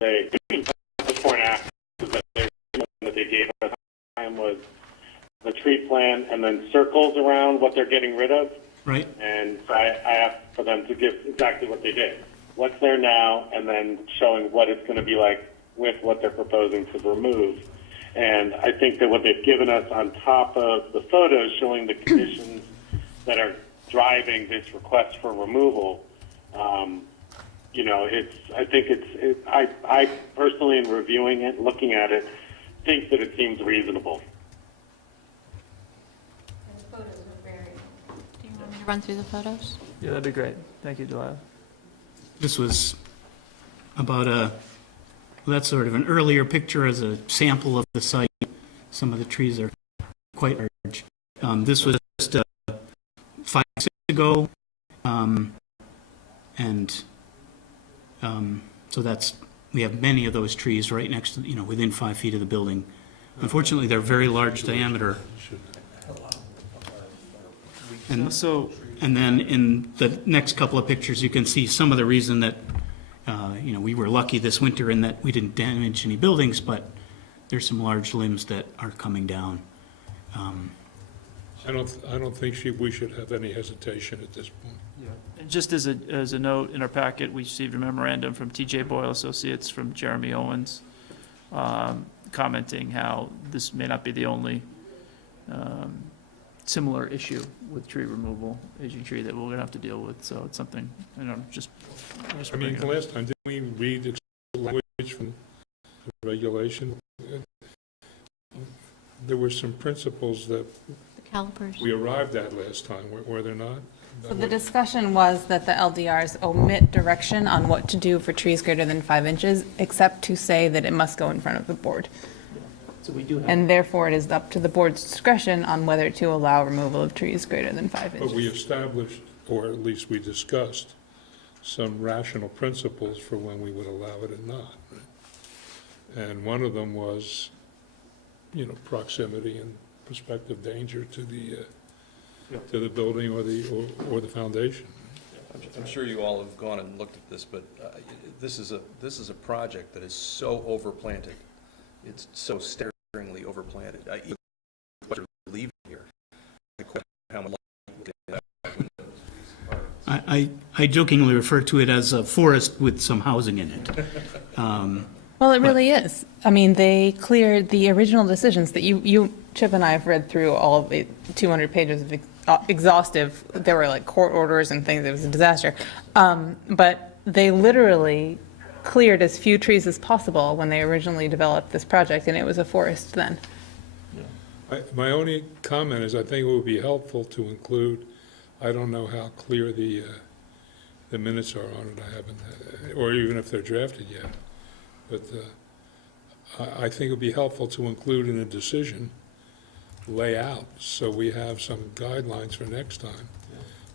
say, the point after, is that they gave us at the time was the tree plan and then circles around what they're getting rid of. Right. And so I asked for them to give exactly what they did. What's there now, and then showing what it's going to be like with what they're proposing to remove. And I think that what they've given us on top of the photos showing the conditions that are driving this request for removal, I personally, in reviewing it, looking at it, think that it seems reasonable. Do you want me to run through the photos? Yeah, that'd be great. Thank you, Delilah. This was about that's sort of an earlier picture as a sample of the site. Some of the trees are quite large. This was just 5 years ago, so we have many of those trees right next to, within 5 feet of the building. Unfortunately, they're very large diameter. And then in the next couple of pictures, you can see some of the reason that, we were lucky this winter in that we didn't damage any buildings, but there's some large limbs that are coming down. I don't think we should have any hesitation at this point. And just as a note, in our packet, we received a memorandum from T.J. Boyle Associates from Jeremy Owens, commenting how this may not be the only similar issue with tree removal, aging tree, that we're going to have to deal with. So it's something, just I mean, bring it up. last time, didn't we read the language from the regulation? There were some principles that The calipers. we arrived at last time, were there not? So the discussion was that the LDRs omit direction on what to do for trees greater than 5 inches, except to say that it must go in front of the board. So we do have. And therefore, it is up to the board's discretion on whether to allow removal of trees greater than 5 But we inches. established, or at least we discussed, some rational principles for when we would allow it and not. Right? And one of them was, proximity and prospective danger to the building or the foundation. I'm sure you all have gone and looked at this, but this is a project that is so overplanted. It's so staggeringly overplanted. Even what you're leaving here, I question how much I jokingly refer to it as a forest with some housing in it. Well, it really is. I mean, they cleared the original decisions that Chip and I have read through all of the 200 pages of exhaustive. There were like court orders and things. It was a disaster. But they literally cleared as few trees as possible when they originally developed this project, and it was a forest then. My only comment is I think it would be helpful to include, I don't know how clear the minutes are on it, I haven't, or even if they're drafted yet, but I think it would be helpful to include in a decision layout, so we have some guidelines for next time,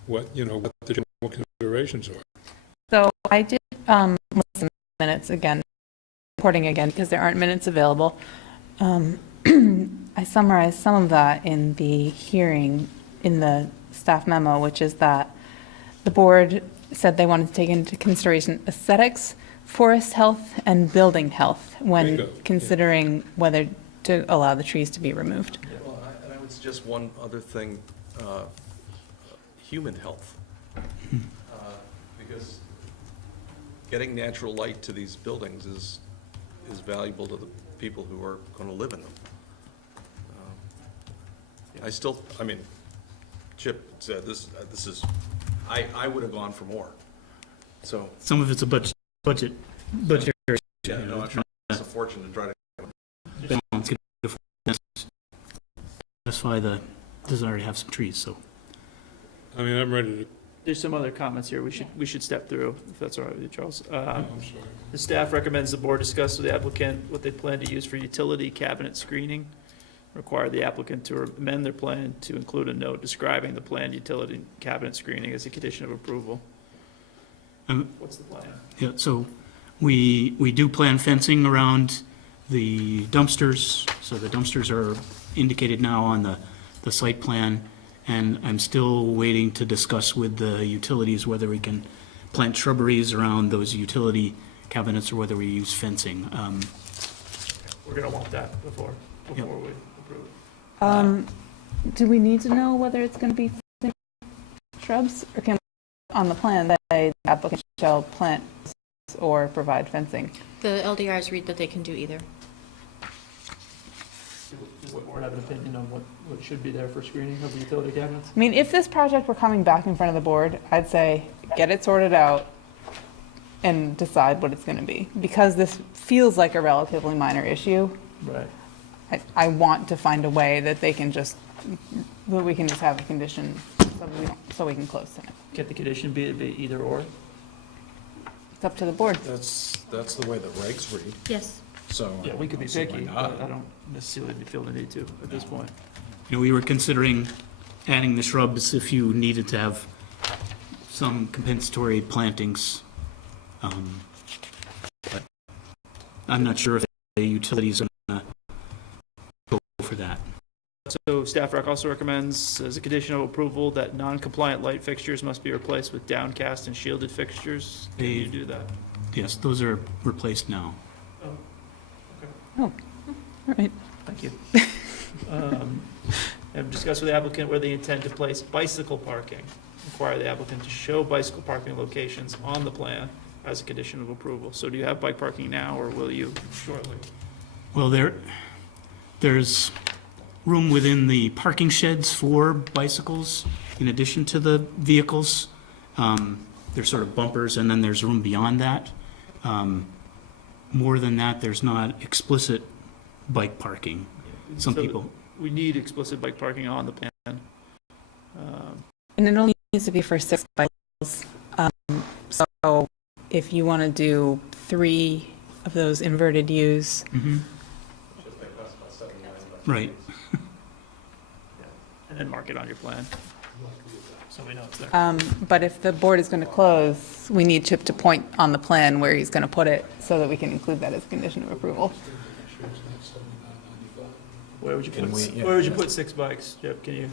what the general considerations are. So I did listen to minutes again, reporting again, because there aren't minutes available. I summarized some of that in the hearing in the staff memo, which is that the board said they wanted to take into consideration aesthetics, forest health, and building health when Bingo. considering whether to allow the trees to be removed. Well, and I would suggest one other thing, human health. Because getting natural light to these buildings is valuable to the people who are going to live in them. Chip said this is, I would have gone for more, so. Some of it's a budget. Yeah, no, I'm trying, it's a fortune to try to. Balance it, satisfy the desire to have some trees, so. I mean, I'm ready to, There's some other comments here we should step through, if that's all right with you, Charles. I'm sorry. The staff recommends the board discuss with the applicant what they plan to use for utility cabinet screening. Require the applicant to amend their plan to include a note describing the planned utility cabinet screening as a condition of approval. What's the plan? Yeah, so we do plan fencing around the dumpsters, so the dumpsters are indicated now on the site plan, and I'm still waiting to discuss with the utilities whether we can plant shrubberies around those utility cabinets or whether we use fencing. We're gonna want that before we approve it. Do we need to know whether it's going to be shrubs, or can we, on the plan, that the applicant shall plant or provide fencing? The LDRs read that they can do either. Does the board have an opinion on what should be there for screening of the utility cabinets? I mean, if this project were coming back in front of the board, I'd say, get it sorted out and decide what it's going to be. Because this feels like a relatively minor issue, Right. I want to find a way that they can just, that we can just have a condition so we can close tonight. Can the condition be either or? It's up to the board. That's the way the regs read, Yes. so. Yeah, we could be I don't see why picky, not. but I don't necessarily feel the need to at this point. We were considering adding the shrubs if you needed to have some compensatory plantings. But I'm not sure if the utilities are going to go for that. So staff rec also recommends, as a condition of approval, that non-compliant light fixtures must be replaced with downcast and shielded fixtures. Can you do that? Yes, those are replaced now. All right. Thank you. Have discussed with the applicant where they intend to place bicycle parking. Require the applicant to show bicycle parking locations on the plan as a condition of approval. So do you have bike parking now, or will you shortly? Well, there's room within the parking sheds for bicycles in addition to the vehicles. There's sort of bumpers, and then there's room beyond that. More than that, there's not explicit bike parking. Some So people, We need explicit bike parking on the plan. And it only needs to be for 6 bicycles. So if you want to do 3 of those inverted U's, Right. And then mark it on your plan. So we know it's there. But if the board is going to close, we need Chip to point on the plan where he's going to put it so that we can include that as a condition of approval. Where would you put, we- where would you put 6 bikes, Chip? Can you?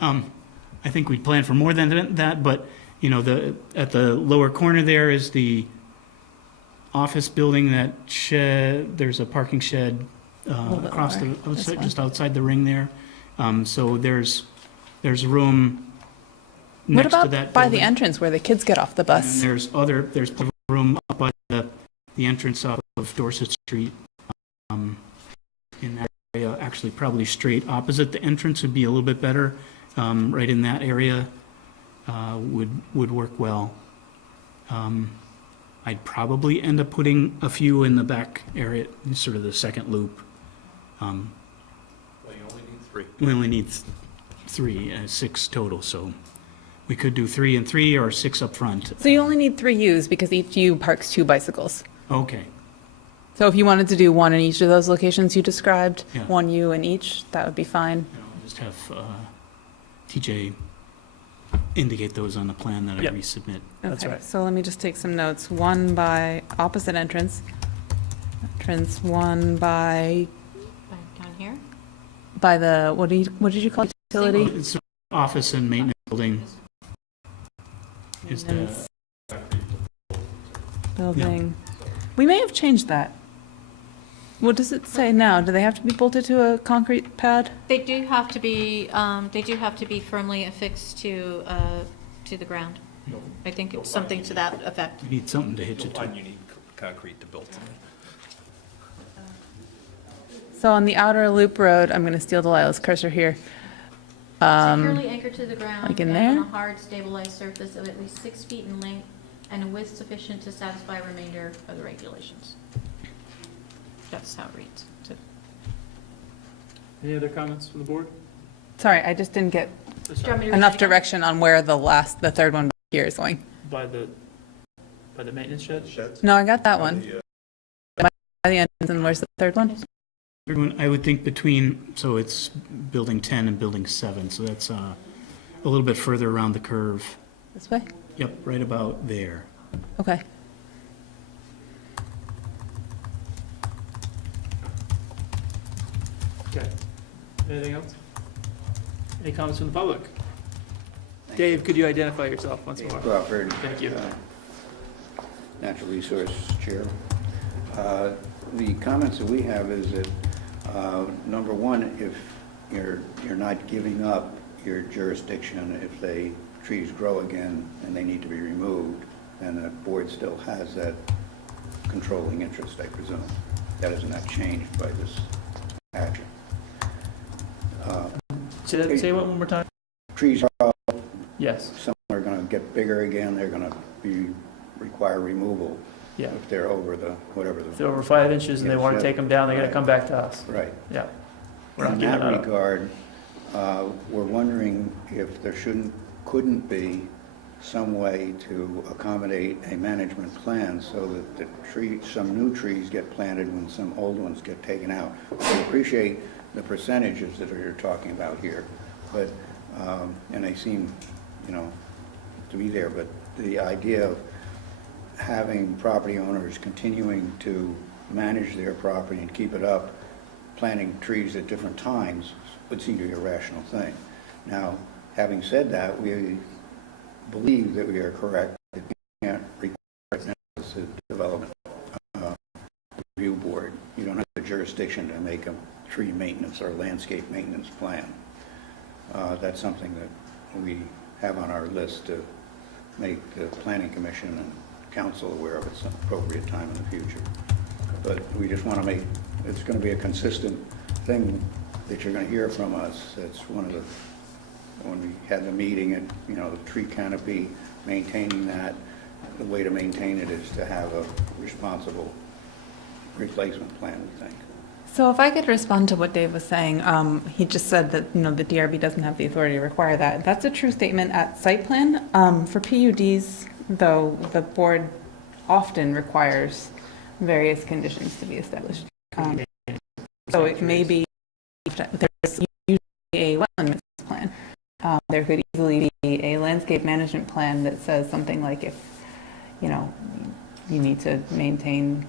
I think we'd plan for more than that, but, you know, at the lower corner there is the office building, that shed, there's a parking shed little bit across lower, this one. just outside the ring there. So there's room What next to about that by the building. entrance where the kids get off the And bus? there's plenty of room up by the entrance off of Dorset Street, in that area, actually probably straight opposite the entrance would be a little bit better. Right in that area, would work well. I'd probably end up putting a few in the back area, sort of the second loop. Well, you only need 3. We only need 6 total, so we could do 3 and 3 or 6 up front. So you only need 3 U's because each U parks 2 bicycles. Okay, So if you wanted to do one in each of those locations you described, Yeah. 1 U in each, that would be fine. and I'll just have TJ indicate those on the plan that I Yep. resubmit. That's Okay, right. so let me just take some notes. 1 by opposite entrance. 1 by Down here? the, what did you call it? Utility? It's an office and maintenance building. Is the, Maintenance Building. We may have changed that. What does it say now? Do they have to be bolted to a concrete pad? They do have to be, firmly affixed to the ground. I think it's something to that effect. you need something to hitch You'll it to. find you need concrete to build them. So on the outer loop road, I'm going to steal Delilah's cursor here. Securely anchored to the ground. like in and there? On a hard, stabilized surface of at least 6 feet in length and a width sufficient to satisfy remainder of the regulations. That's how it reads. Any other comments from the board? Sorry, I just didn't get Do you want me to read enough it again? direction on where the third one here is going. By the maintenance shed? Sheds? No, I got that one. The, By the entrance, and where's the third one? Third one, I would think between, so it's building 10 and building 7, so that's a little bit further around the curve. This way? Yep, right about there. Okay. Okay. Anything else? Any comments from the public? Dave, could you identify yourself once more? Crawford. Thank you. Natural Resource Chair. The comments that we have is that, number one, if you're not giving up your jurisdiction, if the trees grow again and they need to be removed, then the board still has that controlling interest, I presume. That is not changed by this action. Say what one more time? Trees are, Yes. some are going to get bigger again, they're going to require removal Yeah. if they're over the, whatever the. If they're over 5 inches and they want to take them down, they got to come back to us. Right. Yeah. We're not In giving that that up. regard, we're wondering if there couldn't be some way to accommodate a management plan so that some new trees get planted when some old ones get taken out. We appreciate the percentages that you're talking about here, but, and they seem, to be there, but the idea of having property owners continuing to manage their property and keep it up, planting trees at different times would seem to be a rational thing. Now, having said that, we believe that we are correct that you can't require the development review board. You don't have the jurisdiction to make a tree maintenance or landscape maintenance plan. That's something that we have on our list to make the Planning Commission and Council aware of at some appropriate time in the future. But we just want to make, it's going to be a consistent thing that you're going to hear from us. That's one of the, when we had the meeting and, the tree canopy, maintaining that, the way to maintain it is to have a responsible replacement plan, we think. So if I could respond to what Dave was saying, he just said that, the DRB doesn't have the authority to require that. That's a true statement at site plan. For PUDs, though, the board often requires various conditions to be established. So it may be there's usually a wetland maintenance plan. There could easily be a landscape management plan that says something like if, you know, you need to maintain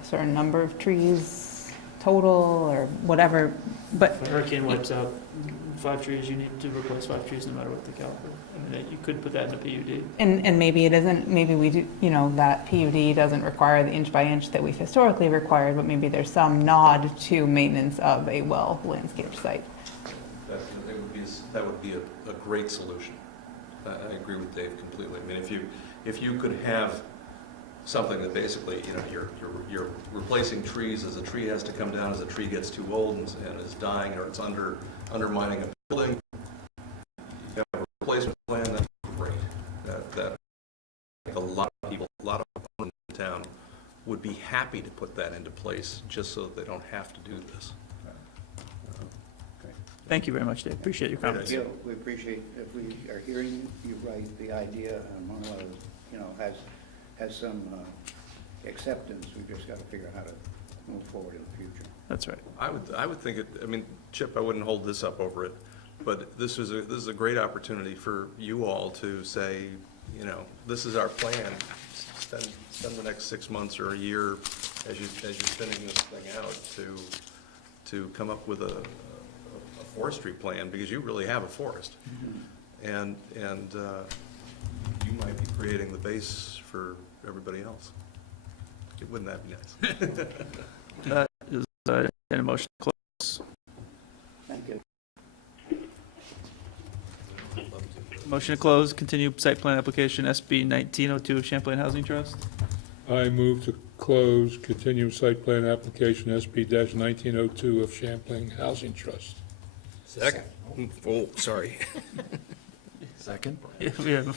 a certain number of trees total or whatever, but If a hurricane wipes out 5 trees, you need to replace 5 trees no matter what the caliber. I mean, you could put that in a PUD. And maybe it isn't, maybe we do, you know, that PUD doesn't require the inch by inch that we've historically required, but maybe there's some nod to maintenance of a well landscaped site. That would be a great solution. I agree with Dave completely. I mean, if you could have something that basically, you know, you're replacing trees as a tree has to come down, as a tree gets too old and is dying or it's undermining a building, you have a replacement plan, that's great. That a lot of people, a lot of people in town would be happy to put that into place just so that they don't have to do this. Thank you very much, Dave. Appreciate your comments. Yeah, we appreciate, if we are hearing you right, the idea, Monolo, you know, has some acceptance. We've just got to figure out how to move forward in the future. That's right. I would think it, I mean, Chip, I wouldn't hold this up over it, but this is a great opportunity for you all to say, you know, this is our plan. Spend the next 6 months or a year as you're spinning this thing out to come up with a forestry plan, because you really have a forest. And you might be creating the base for everybody else. Wouldn't that be nice? That is an emotion to close. Thank you. Motion to close, continue site plan application SB 1902 of Champlain Housing Trust. I move to close continued site plan application SB-1902 of Champlain Housing Trust. Second. Oh, sorry. Second? We have a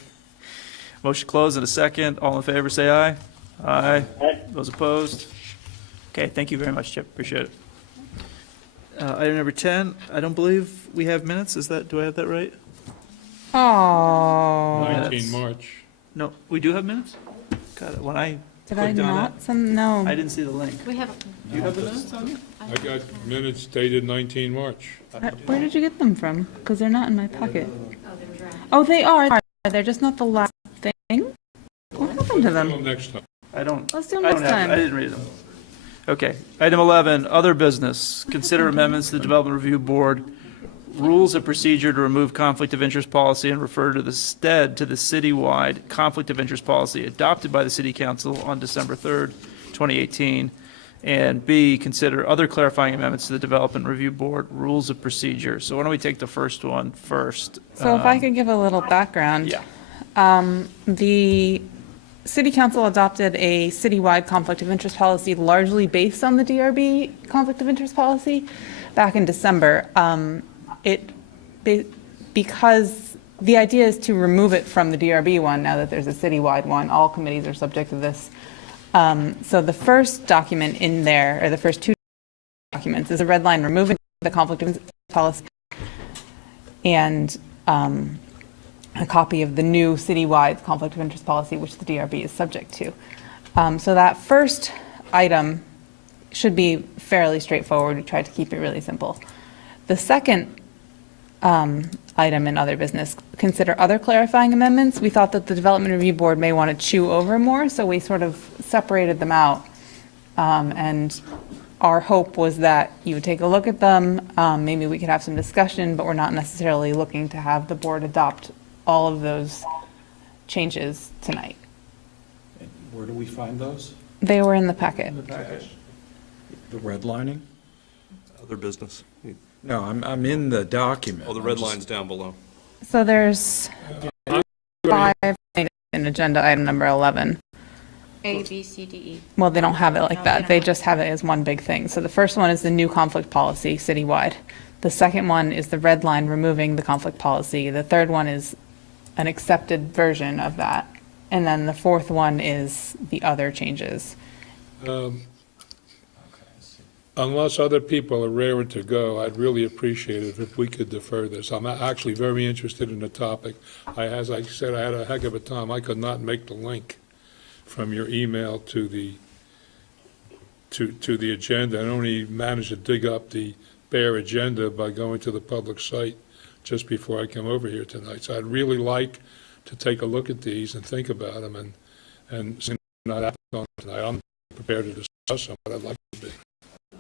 motion closed and a second. All in favor, say aye. Aye. Those opposed? Okay, thank you very much, Chip. Appreciate it. Item number 10, I don't believe we have minutes. Do I have that right? Oh, 19 March. No, we do have minutes? Got it. When I did I clicked on not it, send? No. I didn't see the link. We have, Do you have the minutes on you? I got minutes dated 19 March. Where did you get them from? Because they're not in my pocket. Oh, they are. They're just not the last thing. What happened to them? Until next time. I don't. Let's do them I next don't have, time. I didn't read them. Okay. Item 11, other business. Consider amendments to the Development Review Board rules of procedure to remove conflict of interest policy and refer to the citywide conflict of interest policy adopted by the City Council on December 3rd, 2018. And B, consider other clarifying amendments to the Development Review Board rules of procedure. So why don't we take the first one first? So if I could give a little background. Yeah. The City Council adopted a citywide conflict of interest policy largely based on the DRB conflict of interest policy back in December. Because the idea is to remove it from the DRB one now that there's a citywide one. All committees are subject to this. So the first document in there, or the first two documents, is a red line removing the conflict of interest policy and a copy of the new citywide conflict of interest policy, which the DRB is subject to. So that first item should be fairly straightforward. We tried to keep it really simple. The second item in other business, consider other clarifying amendments. We thought that the Development Review Board may want to chew over more, so we sort of separated them out. And our hope was that you would take a look at them. Maybe we could have some discussion, but we're not necessarily looking to have the board adopt all of those changes tonight. Where do we find those? They were in the packet. The redlining? Other business. No, I'm in the document. Oh, the red line's down below. So there's 5 in agenda item number 11. A, B, C, D, E. Well, they don't have it like No, that. they They don't. just have it as one big thing. So the first one is the new conflict policy citywide. The second one is the red line removing the conflict policy. The third one is an accepted version of that. And then the fourth one is the other changes. Unless other people are raring to go, I'd really appreciate it if we could defer this. I'm actually very interested in the topic. As I said, I had a heck of a time. I could not make the link from your email to the agenda. I only managed to dig up the bare agenda by going to the public site just before I come over here tonight. So I'd really like to take a look at these and think about them, and since I'm not on tonight, I'm prepared to discuss them, but I'd like to be.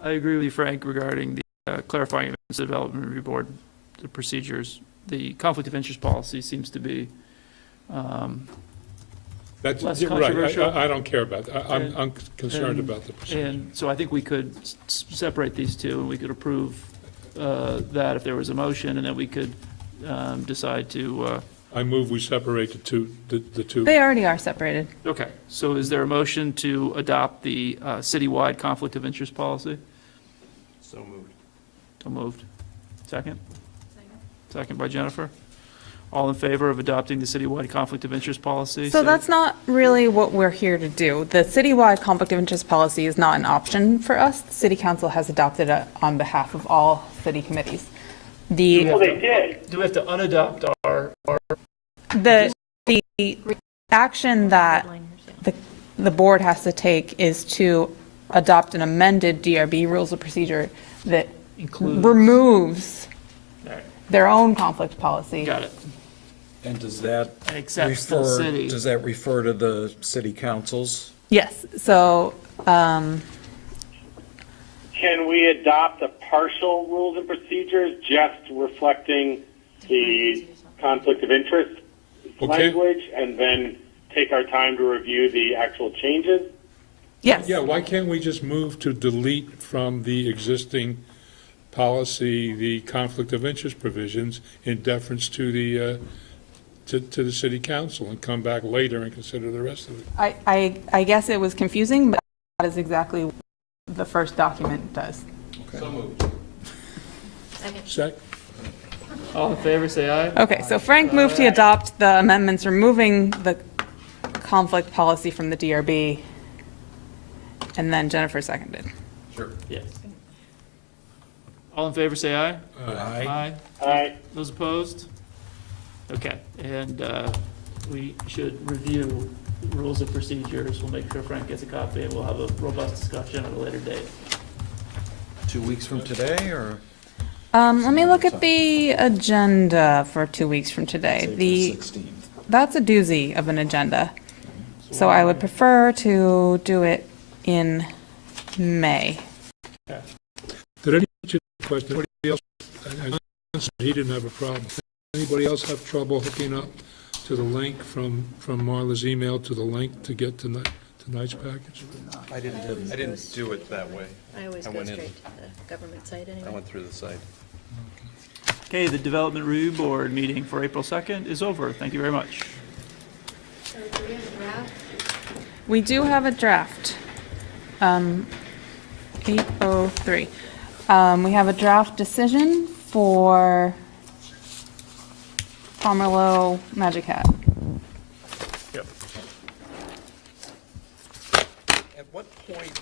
I agree with you, Frank, regarding the clarifying of the Development Review Board, the procedures. The conflict of interest policy seems to be That's less you're right. controversial. I don't care about that. And- I'm concerned and- about the procedure. And so I think we could separate these two, and we could approve that if there was a motion, and then we could decide to, I move we separate the two. They already are separated. okay. So is there a motion to adopt the citywide conflict of interest policy? So moved. So moved. Second? Second by Jennifer. All in favor of adopting the citywide conflict of interest policy? So say- that's not really what we're here to do. The citywide conflict of interest policy is not an option for us. The city council has adopted it on behalf of all city committees. Well, they did. Do we have to unadopt our The action that the board has to take is to adopt an amended DRB rules of procedure that includes? removes All right, their own conflict policy. got it. And does that Accepts the refer, city. does that refer to the city councils? Yes, so, Can we adopt a partial rules and procedures just reflecting the conflict of interest Okay. language and then take our time to review the actual changes? yes. Yeah, why can't we just move to delete from the existing policy the conflict of interest provisions in deference to the, to the city council and come back later and consider the rest of it? I guess it was confusing, but that is exactly what the first document does. So moved. Sec? All in favor, say aye. Okay, so Frank moved to adopt the amendments removing the conflict policy from the DRB, and then Jennifer seconded. Sure. Yes. All in favor, say aye. Aye. Aye. Those opposed? Okay, and we should review rules of procedures. We'll make sure Frank gets a copy, and we'll have a robust discussion at a later date. 2 weeks from today, or? Let me look at the agenda for 2 weeks from today. Say for The, 16th. that's a doozy of an agenda. So I would prefer to do it in May. Did anybody question, anybody else, he didn't have a problem. Anybody else have trouble hooking up to the link from Marla's email to the link to get to tonight's package? I didn't do it that way. I always I go went in. straight to the government site I anyway. went through the site. Okay, the Development Review Board meeting for April 2nd is over. Thank you very much. So do we have a draft? We do have a draft. 803. We have a draft decision for Pomerleau Magic Hat. Yep. At what point